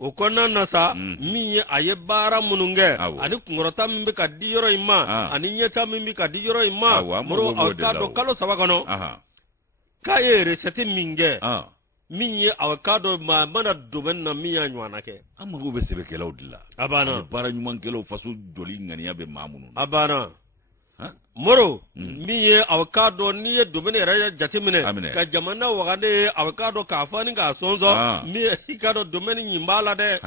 o kɔnɔna na sa min ye a ye baara minnu kɛ ani kunkɔrɔta min bɛ ka di yɔrɔ in ma ani ɲɛta min bɛ ka di yɔrɔ in ma Moro aw k'a dɔn kalo 3 kɔnɔ k'a ye recette min kɛ min ye aw k'a dɔn maa mana domaine na min y'a ɲɔgɔnna kɛ an mago bɛ sɛbɛkɛlaw de la a banna baara ɲumankɛlaw faso jɔli ŋaniya bɛ maa minnu a banna Moro min ye aw k'a dɔn n'i ye domaine yɛrɛ jateminɛ ka jamana wagane aw k'a dɔn k'a fɔ ni k'a sɔnsɔn min i k'a dɔn domaine ɲin b'a la dɛ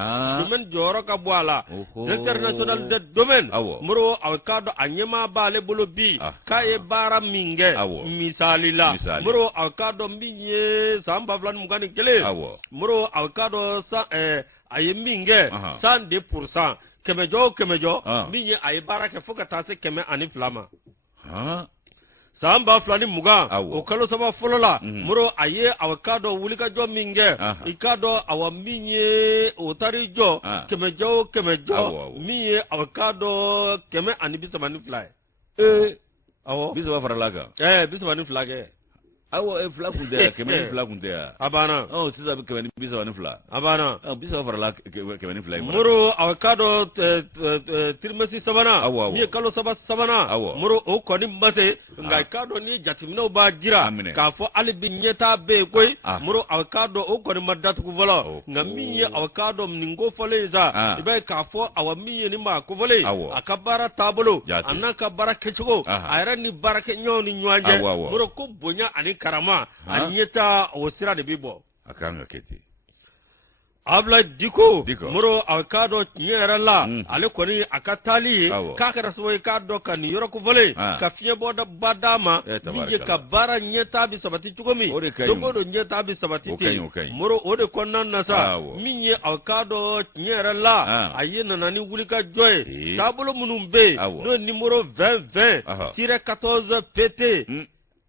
domaine jɔyɔrɔ ka bɔ a la directeur national des domaines Moro aw k'a dɔn a ɲɛmaa b'ale bolo bi k'a ye baara min kɛ misali la Moro aw k'a dɔn min ye san 2021 Moro aw k'a dɔn a ye min kɛ 100% kɛmɛjɔ min ye a ye baara kɛ fo ka taa se 102 ma san 2020 o kalo saba fɔlɔ la moro a ye aw ka dɔ wulikajɔ min kɛ i ka dɔ aw min ye o tari jɔ 100 o 100 min ye aw ka dɔ 132 ye awɔ 30 farala kan 32 kɛ awɔ fila kun tɛ 102 kun tɛ ya a banna sisan 132 a banna 30 farala 102 moro aw ka dɔ trimestre sabanan min ye kalo saba sabanan moro o kɔni ma se nka i ka dɔn ni jateminɛw b'a jira k'a fɔ hali bi ɲɛtaa bɛ yen koyi moro aw ka dɔn o kɔni ma datugu fɔlɔ nka min ye aw ka dɔn nin ko fɔlen ye sa i b'a ye k'a fɔ aw min ye nin maa kofɔlen a ka baara taabolo a n'a ka baara kɛcogo a yɛrɛ ni baarakɛɲɔgɔnw ni ɲɔgɔn cɛ moro ko bonya ani karama a ɲɛtaa o sira de bi bɔ a kan ka kɛ ten Abla Diko moro a ka dɔ tiɲɛ yɛrɛ la ale kɔni a ka taali ye k'a kɛra sababu ye k'a dɔn ka nin yɔrɔ kofɔlen ka fiɲɛbɔda ba d'a ma min ye ka baara ɲɛtaa bi sabati cogo min don o don ɲɛtaa bi sabati ten moro o de kɔnɔna na sa min ye a ka dɔn tiɲɛ yɛrɛ la a ye nana ni wulikajɔ ye taabolo minnu bɛ yen n'o ye numéro 2020-14 PT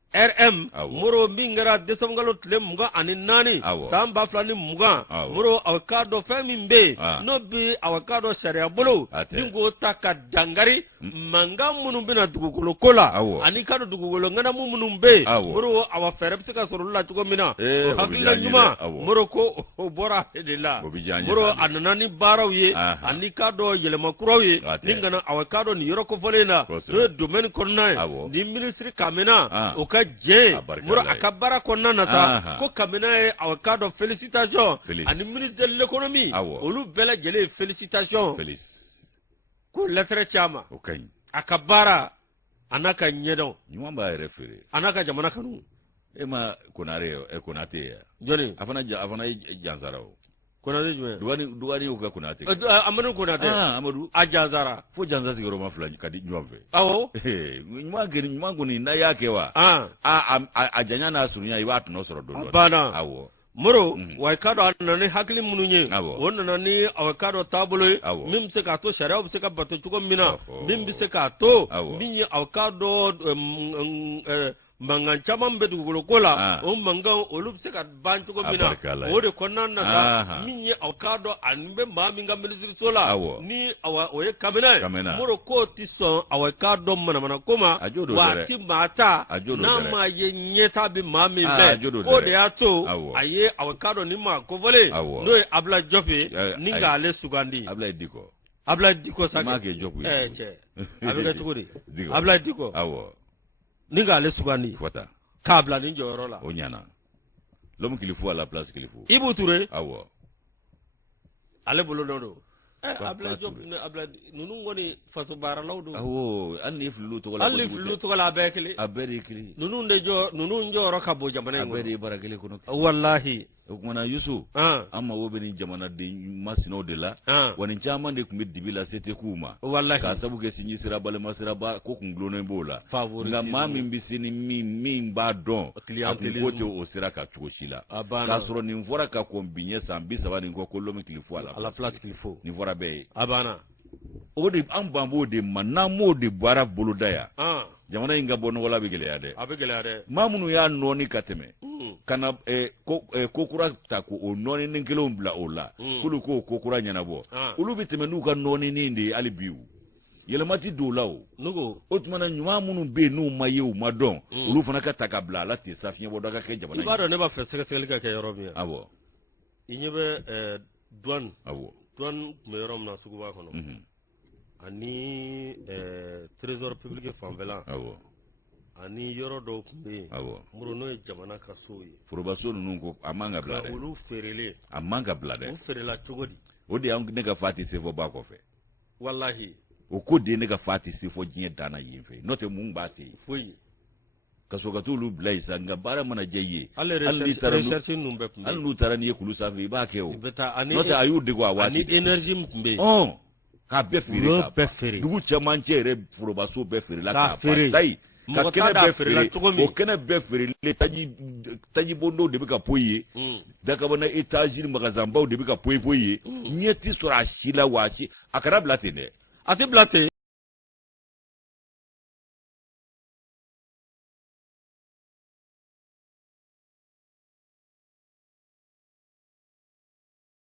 RM moro min kɛra décembre tile 24 san 2020 moro aw ka dɔn fɛn min bɛ yen n'o bi aw ka dɔn sariya bolo ni k'o ta ka dangari mankan minnu bɛna dugukolo ko la ani ka dɔn dugukolo ŋanamu minnu bɛ yen moro aw fɛɛrɛ bɛ se ka sɔrɔ olu la cogo min na o hakilina ɲuman moro ko o bɔra de la moro a nana ni baaraw ye ani ka dɔn yɛlɛma kuraw ye ni kana aw ka dɔn nin yɔrɔ kofɔlen na n'o ye domaine kɔnɔna ye ni ministre Kamena o ka jɛ moro a ka baara kɔnɔna na sa ko Kamena ye aw ka dɔn félicitation ani ministre de l'économie olu bɛɛ lajɛlen félicitation ko lettre caman a ka baara a n'a ka ɲɛdɔn ɲuman b'a yɛrɛ feere a n'a ka jamana kanu e ma Konate ye jɔnni a fana ye Jansara o Konate jumɛn Dugani y'o kɛ Konate Amadu Konate Amadu a Jansara fo Jansa sigiyɔrɔma 2 ka di ɲɔgɔn fɛ awɔ ɲuman kɔni n'a y'a kɛ wa a janya n'a surunya i b'a tɔnɔ sɔrɔ dɔɔnin banna awɔ moro wa ka dɔn a nana ni hakili minnu ye o nana ni aw ka dɔn taabolo ye min bɛ se k'a to sariyaw bɛ se ka bato cogo min na min bɛ se k'a to min ye aw ka dɔn mankan caman bɛ dugukolo ko la o mankan olu bɛ se ka ban cogo min na o de kɔnɔna na sa min ye aw ka dɔn ani bɛ maa min ka minisiriso la ni o ye Kamena ye moro k'o tɛ sɔn aw ka dɔn manamana ko ma wa a tɛ maa ta n'a ma ye ɲɛtaa bɛ maa min fɛ k'o de y'a to a ye aw ka dɔn ni maa kofɔlen n'o ye Abla Jɔfe ni k'ale sugandi Abla Diko sa cɛ a bɛ kɛ cogo di Abla Diko ni k'ale sugandi k'a bila nin jɔyɔrɔ la o ɲana l'homme qu'il faut à la place qu'il faut Ibou Touré awɔ ale bolo dɔ don Abla ninnu kɔni faso baaralaw don awɔ hali ni fililu tɔgɔ la a bɛɛ ye kelen a bɛɛ de ye kelen ninnu jɔyɔrɔ ka bon jamana in kɔnɔ a bɛɛ de ye baara kelen kɔnɔ walahi o kumana Yusu an mago bɛ nin jamanaden masinaw de la wa nin caman de tun bɛ dibi la se tɛ k'u ma k'a sabu kɛ sinji sira balima siraba ko kun gulonnen b'o la nka maa min bɛ se ni min b'a dɔn a kun ko tɛ o sira kan cogo si la k'a sɔrɔ nin fɔra ka kɔn bi ɲɛ san 30 nin kɔ ko l'homme qu'il faut à la place qu'il faut nin fɔra bɛɛ ye a banna o de an ban b'o de ma n'an m'o de baara boloda yan jamana in ka bɔ nɔgɔ la bɛ gɛlɛya dɛ a bɛ gɛlɛya dɛ maa minnu y'a nɔɔni ka tɛmɛ ka na ko kura ta k'o nɔɔnini kelenw bila o la k'olu k'o ko kura ɲɛnabɔ olu bɛ tɛmɛ n'u ka nɔɔnini de ye hali bi yɛlɛma ti don o la o tuma na ɲuman minnu bɛ yen n'u ma ye u ma dɔn olu fana ka ta ka bila a la ten sa fiɲɛ bɔda ka kɛ jamana i b'a dɔn ne b'a fɛ sɛgɛsɛgɛli ka kɛ yɔrɔ min ye awɔ i ɲɛ bɛ douane tun bɛ yɔrɔ min na suguba kɔnɔ ani trésor public fanfɛla ani yɔrɔ dɔw tun bɛ yen muru n'o ye jamana ka sow ye forobaso ninnu ko a man ka bila dɛ olu feerelen a man ka bila dɛ u feerela cogo di o de ne ka fa tɛ se fɔ ba kɔfɛ walahi o ko de ne ka fa tɛ se fɔ diɲɛ danna yen fɛ n'o tɛ mun b'a se foyi ka sɔrɔ ka t'olu bila yen sa nka baara mana diya i ye hali ninnu bɛɛ tun bɛ hali n'u taara n'i ye kulu sanfɛ i b'a kɛ o n'o tɛ a y'u dege a waati ani énergie min tun bɛ yen k'a bɛɛ feere dugu cɛmancɛ yɛrɛ forobaso bɛɛ feerela k'a ban tayi ka kɛnɛ bɛɛ feere o kɛnɛ bɛɛ feerelen tajibondow de bɛ ka poyi ye dakabana étage magasin baw de bɛ ka poyi ye ɲɛ ti sɔrɔ a si la wa a kana bila ten dɛ a tɛ bila ten